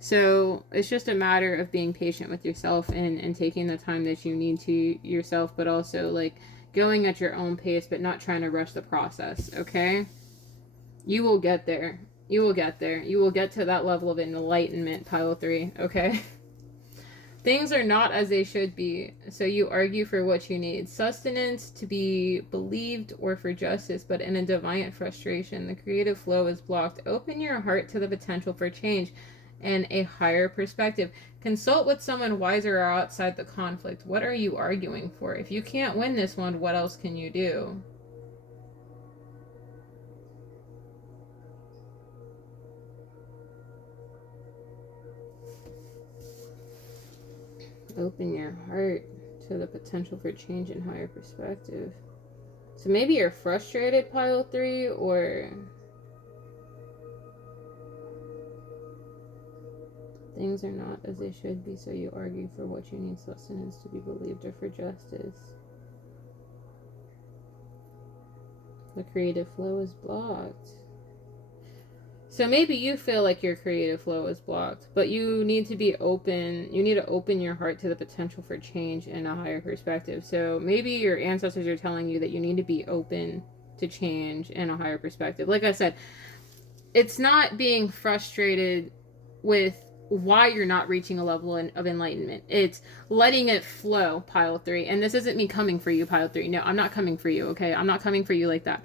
So it's just a matter of being patient with yourself and taking the time that you need to yourself, but also like going at your own pace, but not trying to rush the process. Okay, you will get there. You will get there. You will get to that level of enlightenment, pile 3. Okay. Things are not as they should be, so you argue for what you need. Sustenance to be believed or for justice, but in a defiant frustration. The creative flow is blocked. Open your heart to the potential for change and a higher perspective. Consult with someone wiser or outside the conflict. What are you arguing for? If you can't win this one, what else can you do? Open your heart to the potential for change and higher perspective. So maybe you're frustrated, pile 3, or things are not as they should be, so you argue for what you need sustenance to be believed or for justice. The creative flow is blocked. So maybe you feel like your creative flow is blocked, but you need to be open. You need to open your heart to the potential for change and a higher perspective. So maybe your ancestors are telling you that you need to be open to change and a higher perspective. Like I said, it's not being frustrated with why you're not reaching a level of enlightenment. It's letting it flow, pile 3. And this isn't me coming for you, pile 3. No, I'm not coming for you, okay? I'm not coming for you like that.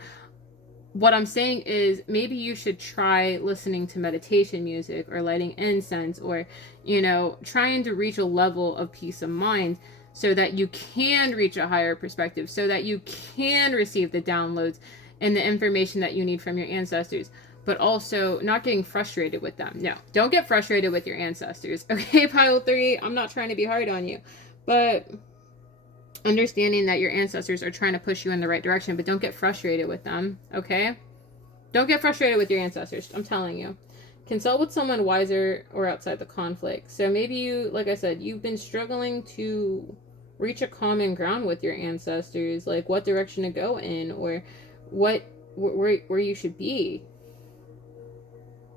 What I'm saying is maybe you should try listening to meditation music or lighting incense or, you know, trying to reach a level of peace of mind so that you can reach a higher perspective, so that you can receive the downloads and the information that you need from your ancestors, but also not getting frustrated with them. No, don't get frustrated with your ancestors. Okay, pile 3, I'm not trying to be hard on you, but understanding that your ancestors are trying to push you in the right direction, but don't get frustrated with them, okay? Don't get frustrated with your ancestors, I'm telling you. Consult with someone wiser or outside the conflict. So maybe you, like I said, you've been struggling to reach a common ground with your ancestors, like what direction to go in or where you should be.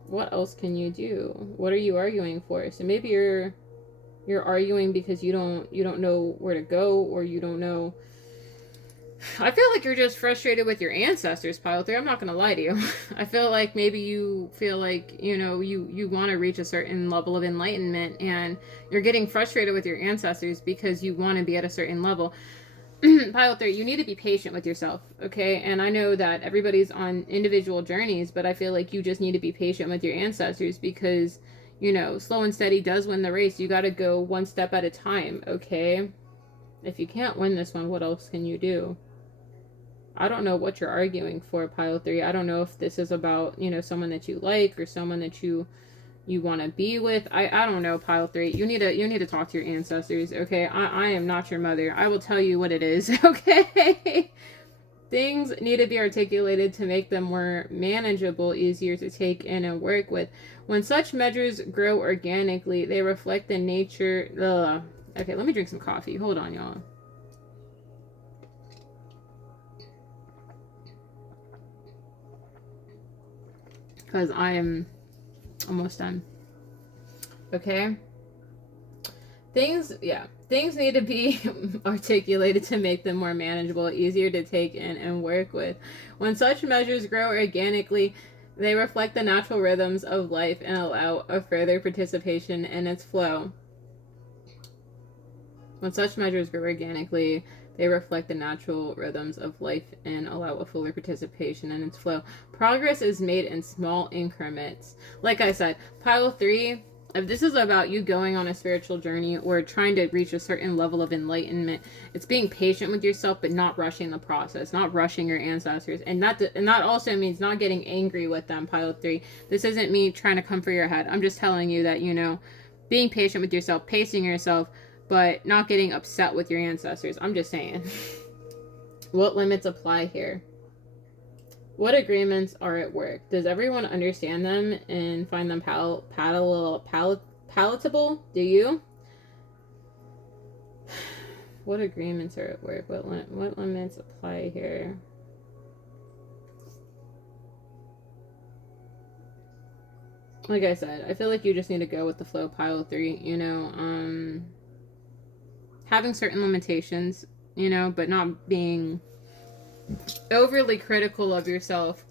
What else can you do? What are you arguing for? So maybe you're arguing because you don't know where to go, or you don't know. I feel like you're just frustrated with your ancestors, pile 3. I'm not gonna lie to you. I feel like maybe you feel like, you know, you want to reach a certain level of enlightenment and you're getting frustrated with your ancestors because you want to be at a certain level. Pile 3, you need to be patient with yourself, okay? And I know that everybody's on individual journeys, but I feel like you just need to be patient with your ancestors because, you know, slow and steady does win the race. You got to go one step at a time, okay? If you can't win this one, what else can you do? I don't know what you're arguing for, pile 3. I don't know if this is about, you know, someone that you like or someone that you want to be with. I don't know, pile 3. You need to talk to your ancestors, okay? I am not your mother. I will tell you what it is, okay? Things need to be articulated to make them more manageable, easier to take in and work with. When such measures grow organically, they reflect the nature... Ugh. Okay, let me drink some coffee. Hold on, y'all. Because I am almost done. Okay? Things need to be articulated to make them more manageable, easier to take in and work with. When such measures grow organically, they reflect the natural rhythms of life and allow a further participation in its flow. When such measures grow organically, they reflect the natural rhythms of life and allow a fuller participation in its flow. Progress is made in small increments. Like I said, pile 3, if this is about you going on a spiritual journey or trying to reach a certain level of enlightenment, it's being patient with yourself, but not rushing the process, not rushing your ancestors. And that also means not getting angry with them, pile 3. This isn't me trying to come for your head. I'm just telling you that, you know, being patient with yourself, pacing yourself, but not getting upset with your ancestors. I'm just saying. What limits apply here? What agreements are at work? Does everyone understand them and find them palatable? Do you? What agreements are at work? What limits apply here? Like I said, I feel like you just need to go with the flow, pile 3. You know, having certain limitations, you know, but not being overly critical of yourself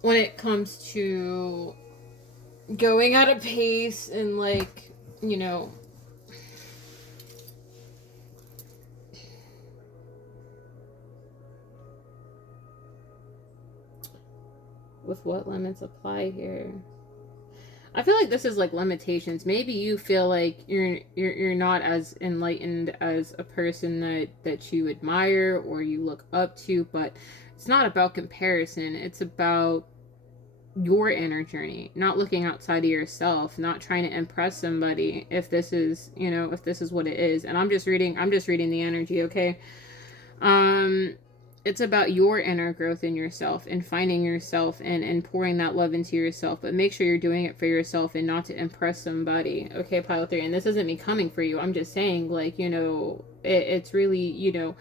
when it comes to going at a pace and, like, you know, with what limits apply here. I feel like this is like limitations. Maybe you feel like you're not as enlightened as a person that you admire or you look up to, but it's not about comparison. It's about your inner journey, not looking outside of yourself, not trying to impress somebody if this is, you know, if this is what it is. And I'm just reading the energy, okay? It's about your inner growth in yourself and finding yourself and pouring that love into yourself, but make sure you're doing it for yourself and not to impress somebody, okay, pile 3. And this isn't me coming for you. I'm just saying, like, you know, it's really, you know,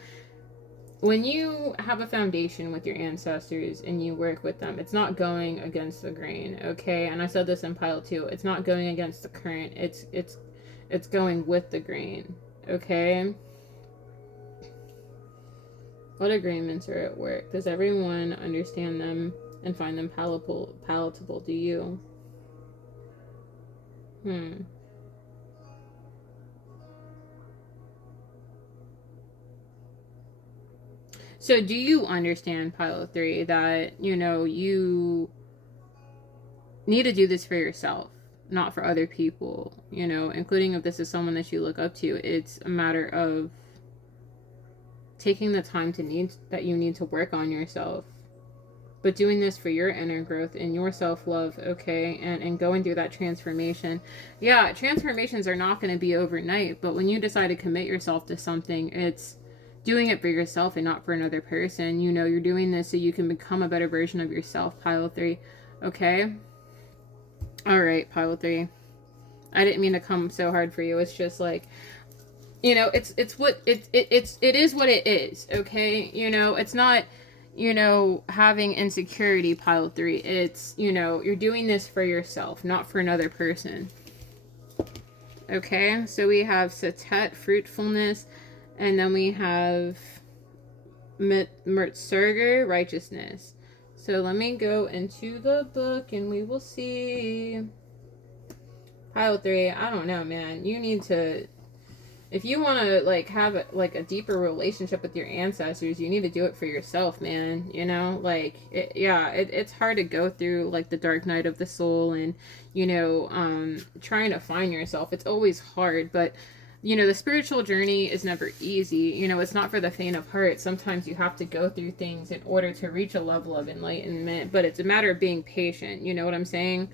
when you have a foundation with your ancestors and you work with them, it's not going against the grain, okay? And I said this in pile 2. It's not going against the current. It's going with the grain, okay? What agreements are at work? Does everyone understand them and find them palatable? Do you? Hmm. So do you understand, Pile 3, that, you need to do this for yourself, not for other people, including if this is someone that you look up to. It's a matter of taking the time that you need to work on yourself, but doing this for your inner growth and your self-love, okay, and going through that transformation. Yeah, transformations are not going to be overnight, but when you decide to commit yourself to something, it's doing it for yourself and not for another person. You're doing this so you can become a better version of yourself, Pile 3. Okay? All right, Pile 3. I didn't mean to come so hard for you. It's just like, it is what it is, okay? It's not, having insecurity, Pile 3. It's, you're doing this for yourself, not for another person. Okay, so we have Satet, fruitfulness, and then we have Mertzerger, righteousness. So let me go into the book and we will see. Pile 3, I don't know, man. You need to, if you want to have a deeper relationship with your ancestors, you need to do it for yourself, man. It's hard to go through the dark night of the soul and trying to find yourself. It's always hard, but the spiritual journey is never easy. It's not for the faint of heart. Sometimes you have to go through things in order to reach a level of enlightenment, but it's a matter of being patient. You know what I'm saying?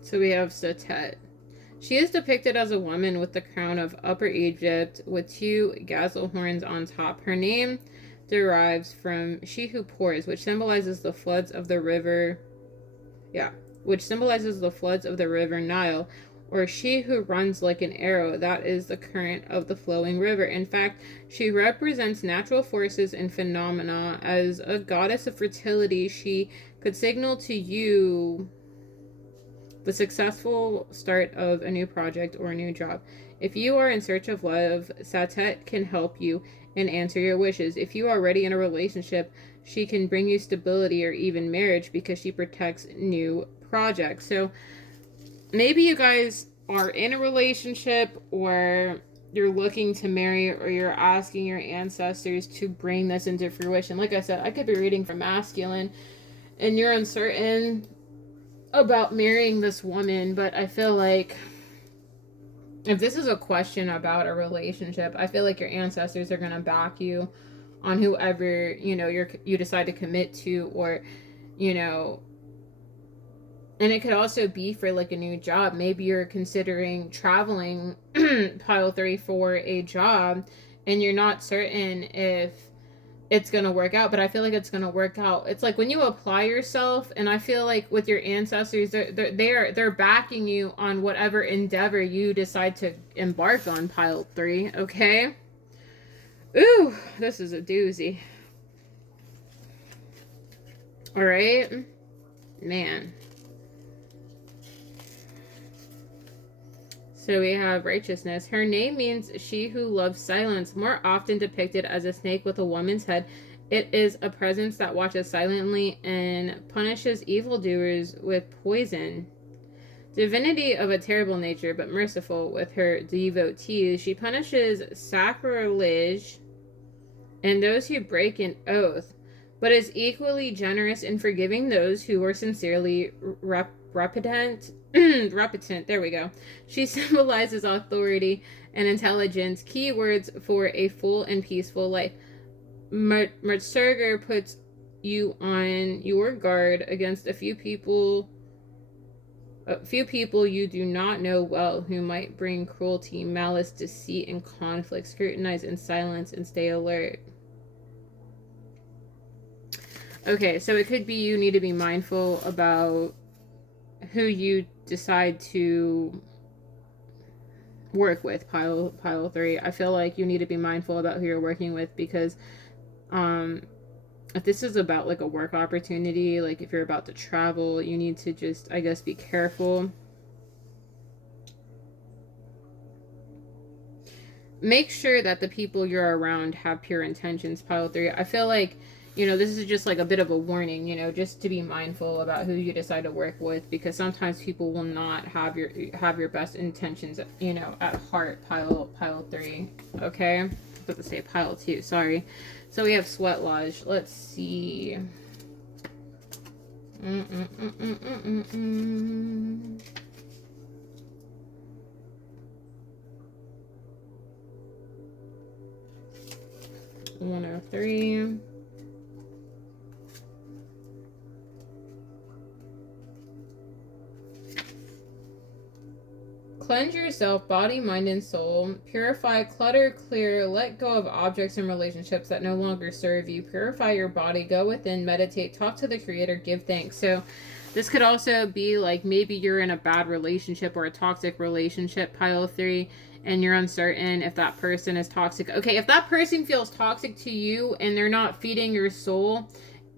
So we have Satet. She is depicted as a woman with the crown of Upper Egypt with two gazelle horns on top. Her name derives from she who pours, which symbolizes the floods of the river. Which symbolizes the floods of the river Nile, or she who runs like an arrow, that is the current of the flowing river. In fact, she represents natural forces and phenomena. As a goddess of fertility, she could signal to you the successful start of a new project or a new job. If you are in search of love, Satet can help you and answer your wishes. If you are already in a relationship, she can bring you stability or even marriage because she protects new projects. So maybe you guys are in a relationship, or you're looking to marry, or you're asking your ancestors to bring this into fruition. Like I said, I could be reading from masculine and you're uncertain about marrying this woman, but I feel like if this is a question about a relationship, I feel like your ancestors are going to back you on whoever, you decide to commit to, or, and it could also be for a new job. Maybe you're considering traveling, Pile 3, for a job, and you're not certain if it's going to work out, but I feel like it's going to work out. It's like when you apply yourself, and I feel like with your ancestors, they're backing you on whatever endeavor you decide to embark on, Pile 3, okay? Ooh, this is a doozy. All right, man. So we have righteousness. Her name means she who loves silence, more often depicted as a snake with a woman's head. It is a presence that watches silently and punishes evildoers with poison. Divinity of a terrible nature, but merciful with her devotees, she punishes sacrilege and those who break an oath, but is equally generous in forgiving those who are sincerely repentant. Repentant, there we go. She symbolizes authority and intelligence, keywords for a full and peaceful life. Mertzerger puts you on your guard against a few people you do not know well who might bring cruelty, malice, deceit, and conflict. Scrutinize in silence and stay alert. Okay, so it could be you need to be mindful about who you decide to work with, pile 3. I feel like you need to be mindful about who you're working with, because if this is about a work opportunity, if you're about to travel, you need to just, I guess, be careful. make sure that the people you're around have pure intentions, pile 3. I feel like, you know, this is just like a bit of a warning, you know, just to be mindful about who you decide to work with, because sometimes people will not have your best intentions, you know, at heart, pile 3. Okay? I was about to say pile 2, sorry. So we have Sweat Lodge. Let's see. Mm-mm-mm-mm-mm-mm. 103. Cleanse yourself, body, mind, and soul. Purify, clutter, clear, let go of objects and relationships that no longer serve you. Purify your body, go within, meditate, talk to the Creator, give thanks. So this could also be like maybe you're in a bad relationship or a toxic relationship, pile 3, and you're uncertain if that person is toxic. Okay, if that person feels toxic to you and they're not feeding your soul,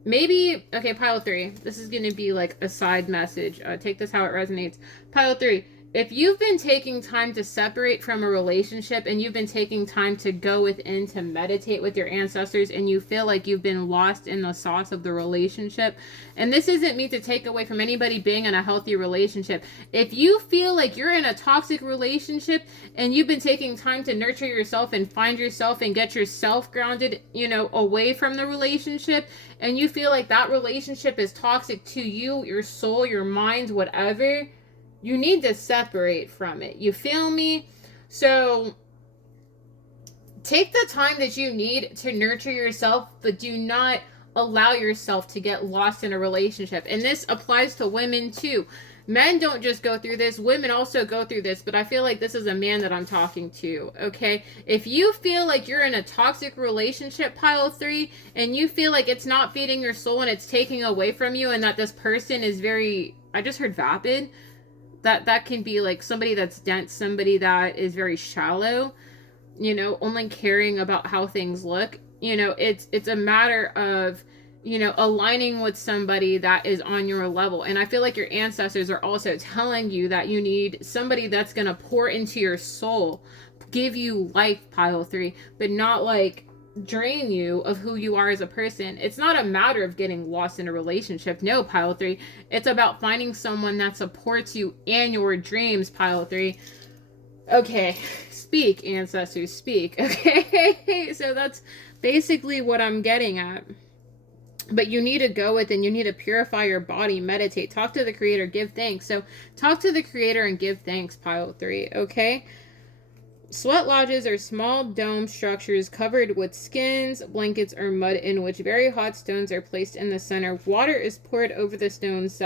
maybe, okay, pile 3, this is going to be like a side message. Take this how it resonates. Pile 3, if you've been taking time to separate from a relationship and you've been taking time to go within to meditate with your ancestors and you feel like you've been lost in the sauce of the relationship, and this isn't me to take away from anybody being in a healthy relationship. If you feel like you're in a toxic relationship and you've been taking time to nurture yourself and find yourself and get yourself grounded, you know, away from the relationship, and you feel like that relationship is toxic to you, your soul, your mind, whatever, you need to separate from it. You feel me? So take the time that you need to nurture yourself, but do not allow yourself to get lost in a relationship. And this applies to women too. Men don't just go through this, women also go through this, but I feel like this is a man that I'm talking to, okay? If you feel like you're in a toxic relationship, pile 3, and you feel like it's not feeding your soul and it's taking away from you, and that this person is very, I just heard vapid, that can be like somebody that's dense, somebody that is very shallow, you know, only caring about how things look. You know, it's a matter of, you know, aligning with somebody that is on your level. And I feel like your ancestors are also telling you that you need somebody that's going to pour into your soul, give you life, pile 3, but not like drain you of who you are as a person. It's not a matter of getting lost in a relationship. No, pile 3. It's about finding someone that supports you and your dreams, pile 3. Okay, speak, ancestors, speak. Okay, so that's basically what I'm getting at. But you need to go with and you need to purify your body, meditate, talk to the Creator, give thanks. So talk to the Creator and give thanks, pile 3, okay? Sweat lodges are small dome structures covered with skins, blankets, or mud in which very hot stones are placed in the center. Water is poured over the stones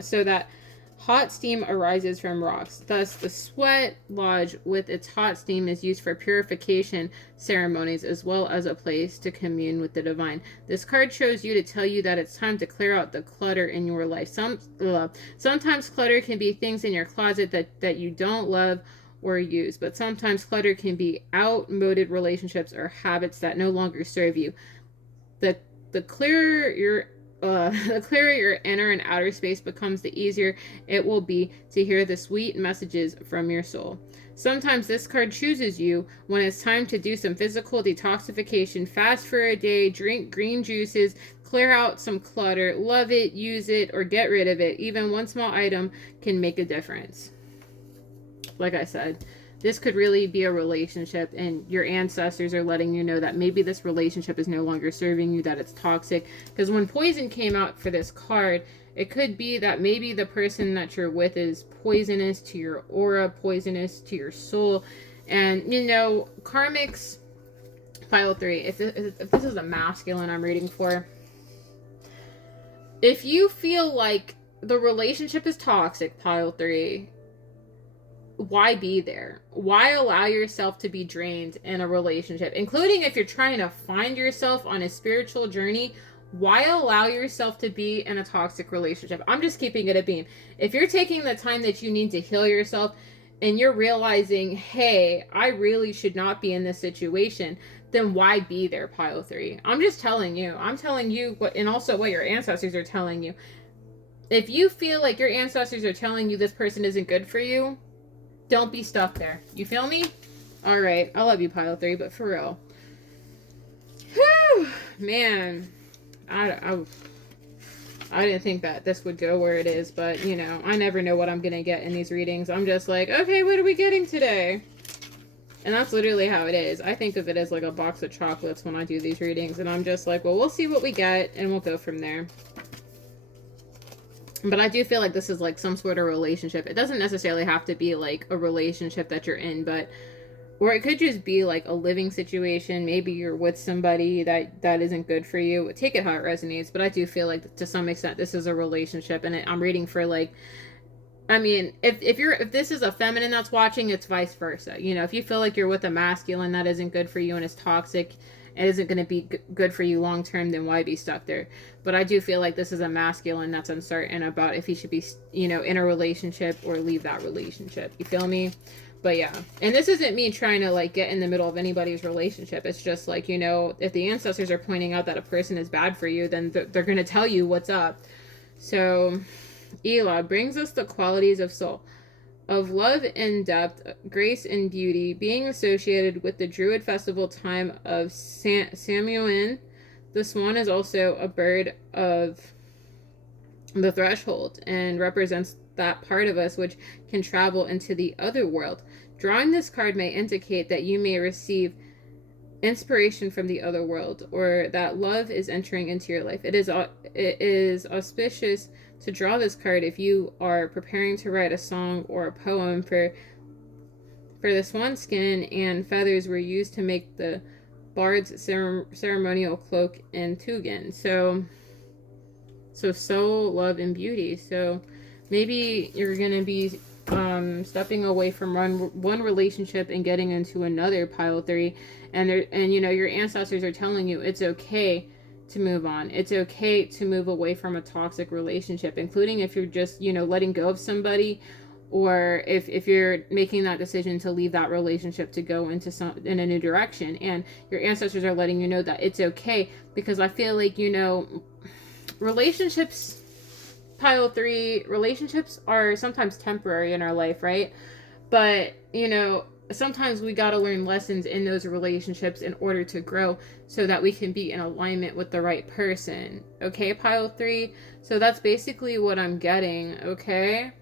so that hot steam arises from rocks. Thus, the sweat lodge with its hot steam is used for purification ceremonies as well as a place to commune with the divine. This card shows you to tell you that it's time to clear out the clutter in your life. Sometimes clutter can be things in your closet that you don't love or use, but sometimes clutter can be outmoded relationships or habits that no longer serve you. The clearer your inner and outer space becomes, the easier it will be to hear the sweet messages from your soul. Sometimes this card chooses you when it's time to do some physical detoxification, fast for a day, drink green juices, clear out some clutter, love it, use it, or get rid of it. Even one small item can make a difference. Like I said, this could really be a relationship and your ancestors are letting you know that maybe this relationship is no longer serving you, that it's toxic. Because when poison came out for this card, it could be that maybe the person that you're with is poisonous to your aura, poisonous to your soul. And, you know, karmics, pile 3, if this is a masculine I'm reading for, if you feel like the relationship is toxic, pile 3, why be there? Why allow yourself to be drained in a relationship? Including if you're trying to find yourself on a spiritual journey, why allow yourself to be in a toxic relationship? I'm just keeping it a beam. If you're taking the time that you need to heal yourself and you're realizing, hey, I really should not be in this situation, then why be there, pile 3? I'm just telling you. I'm telling you what, and also what your ancestors are telling you. If you feel like your ancestors are telling you this person isn't good for you, don't be stuck there. You feel me? All right. I love you, pile 3, but for real. Whew, man. I didn't think that this would go where it is, but, you know, I never know what I'm going to get in these readings. I'm just like, okay, what are we getting today? And that's literally how it is. I think of it as like a box of chocolates when I do these readings. And I'm just like, well, we'll see what we get, and we'll go from there. But I do feel like this is like some sort of relationship. It doesn't necessarily have to be like a relationship that you're in, but... Or it could just be like a living situation. Maybe you're with somebody that isn't good for you. Take it how it resonates. But I do feel like to some extent this is a relationship. And I'm reading for like... I mean, if this is a feminine that's watching, it's vice versa. You know, if you feel like you're with a masculine that isn't good for you and is toxic, it isn't going to be good for you long term, then why be stuck there? But I do feel like this is a masculine that's uncertain about if he should be, you know, in a relationship or leave that relationship. You feel me? But yeah, and this isn't me trying to like get in the middle of anybody's relationship. It's just like, you know, if the ancestors are pointing out that a person is bad for you, then they're going to tell you what's up. So... Ela brings us the qualities of soul, of love and depth, grace and beauty, being associated with the Druid festival time of Samhain. The swan is also a bird of the threshold and represents that part of us which can travel into the other world. Drawing this card may indicate that you may receive inspiration from the other world, or that love is entering into your life. It is auspicious to draw this card if you are preparing to write a song or a poem. For the swan skin and feathers were used to make the bard's ceremonial cloak and tugin. So soul, love, and beauty. So maybe you're gonna be stepping away from one relationship and getting into another, pile 3, and you know, your ancestors are telling you it's okay to move on. It's okay to move away from a toxic relationship, including if you're just, you know, letting go of somebody, or if you're making that decision to leave that relationship to go in a new direction. And your ancestors are letting you know that it's okay, because I feel like, you know, relationships, pile 3, relationships are sometimes temporary in our life, right? But, you know, sometimes we got to learn lessons in those relationships in order to grow, so that we can be in alignment with the right person. Okay, pile 3? So that's basically what I'm getting, okay?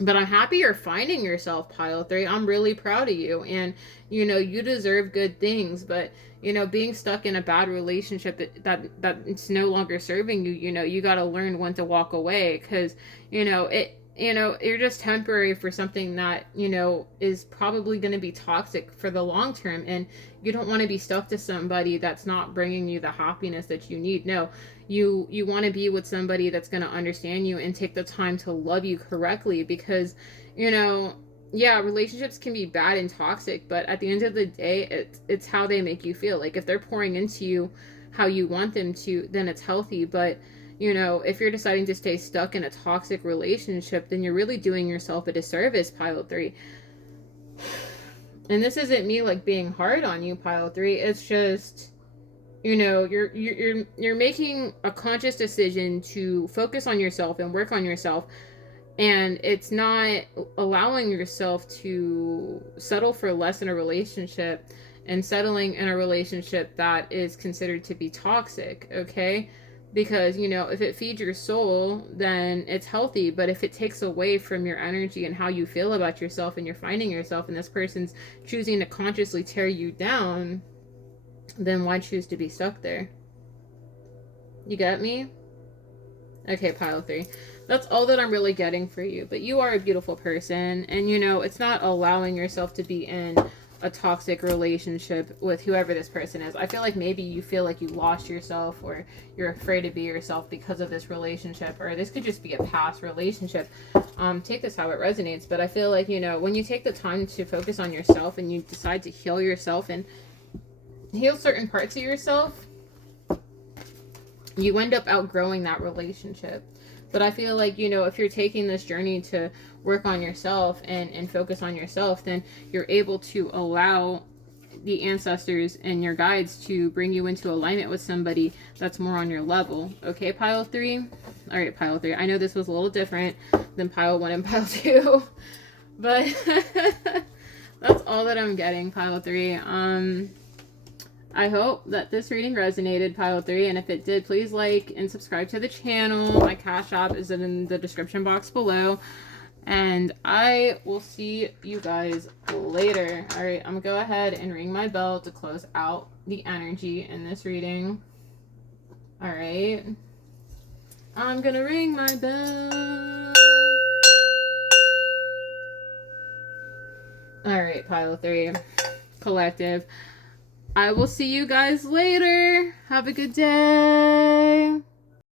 But I'm happy you're finding yourself, pile 3. I'm really proud of you. And, you know, you deserve good things. But, you know, being stuck in a bad relationship that it's no longer serving you, you know, you got to learn when to walk away. Because, you know, you're just temporary for something that, you know, is probably going to be toxic for the long term. And you don't want to be stuck to somebody that's not bringing you the happiness that you need. No, you want to be with somebody that's going to understand you and take the time to love you correctly. Because, you know, yeah, relationships can be bad and toxic, but at the end of the day, it's how they make you feel. Like, if they're pouring into you how you want them to, then it's healthy. But, you know, if you're deciding to stay stuck in a toxic relationship, then you're really doing yourself a disservice, pile 3. And this isn't me like being hard on you, pile 3. It's just, you know, you're making a conscious decision to focus on yourself and work on yourself, and it's not allowing yourself to settle for less in a relationship and settling in a relationship that is considered to be toxic, okay? Because, you know, if it feeds your soul, then it's healthy. But if it takes away from your energy and how you feel about yourself, and you're finding yourself and this person's choosing to consciously tear you down, then why choose to be stuck there? You got me? Okay, pile 3. That's all that I'm really getting for you. But you are a beautiful person. And, you know, it's not allowing yourself to be in a toxic relationship with whoever this person is. I feel like maybe you feel like you lost yourself, or you're afraid to be yourself because of this relationship, or this could just be a past relationship. Take this how it resonates. But I feel like, you know, when you take the time to focus on yourself and you decide to heal yourself and heal certain parts of yourself, you end up outgrowing that relationship. But I feel like, you know, if you're taking this journey to work on yourself and focus on yourself, then you're able to allow the ancestors and your guides to bring you into alignment with somebody that's more on your level. Okay, pile 3? All right, pile 3. I know this was a little different than pile 1 and pile 2, but That's all that I'm getting, pile 3. I hope that this reading resonated, pile 3, and if it did, please like and subscribe to the channel. My Cash App is in the description box below, and I will see you guys later. All right, I'm gonna go ahead and ring my bell to close out the energy in this reading. All right, I'm gonna ring my bell. All right, pile 3, collective. I will see you guys later. Have a good day.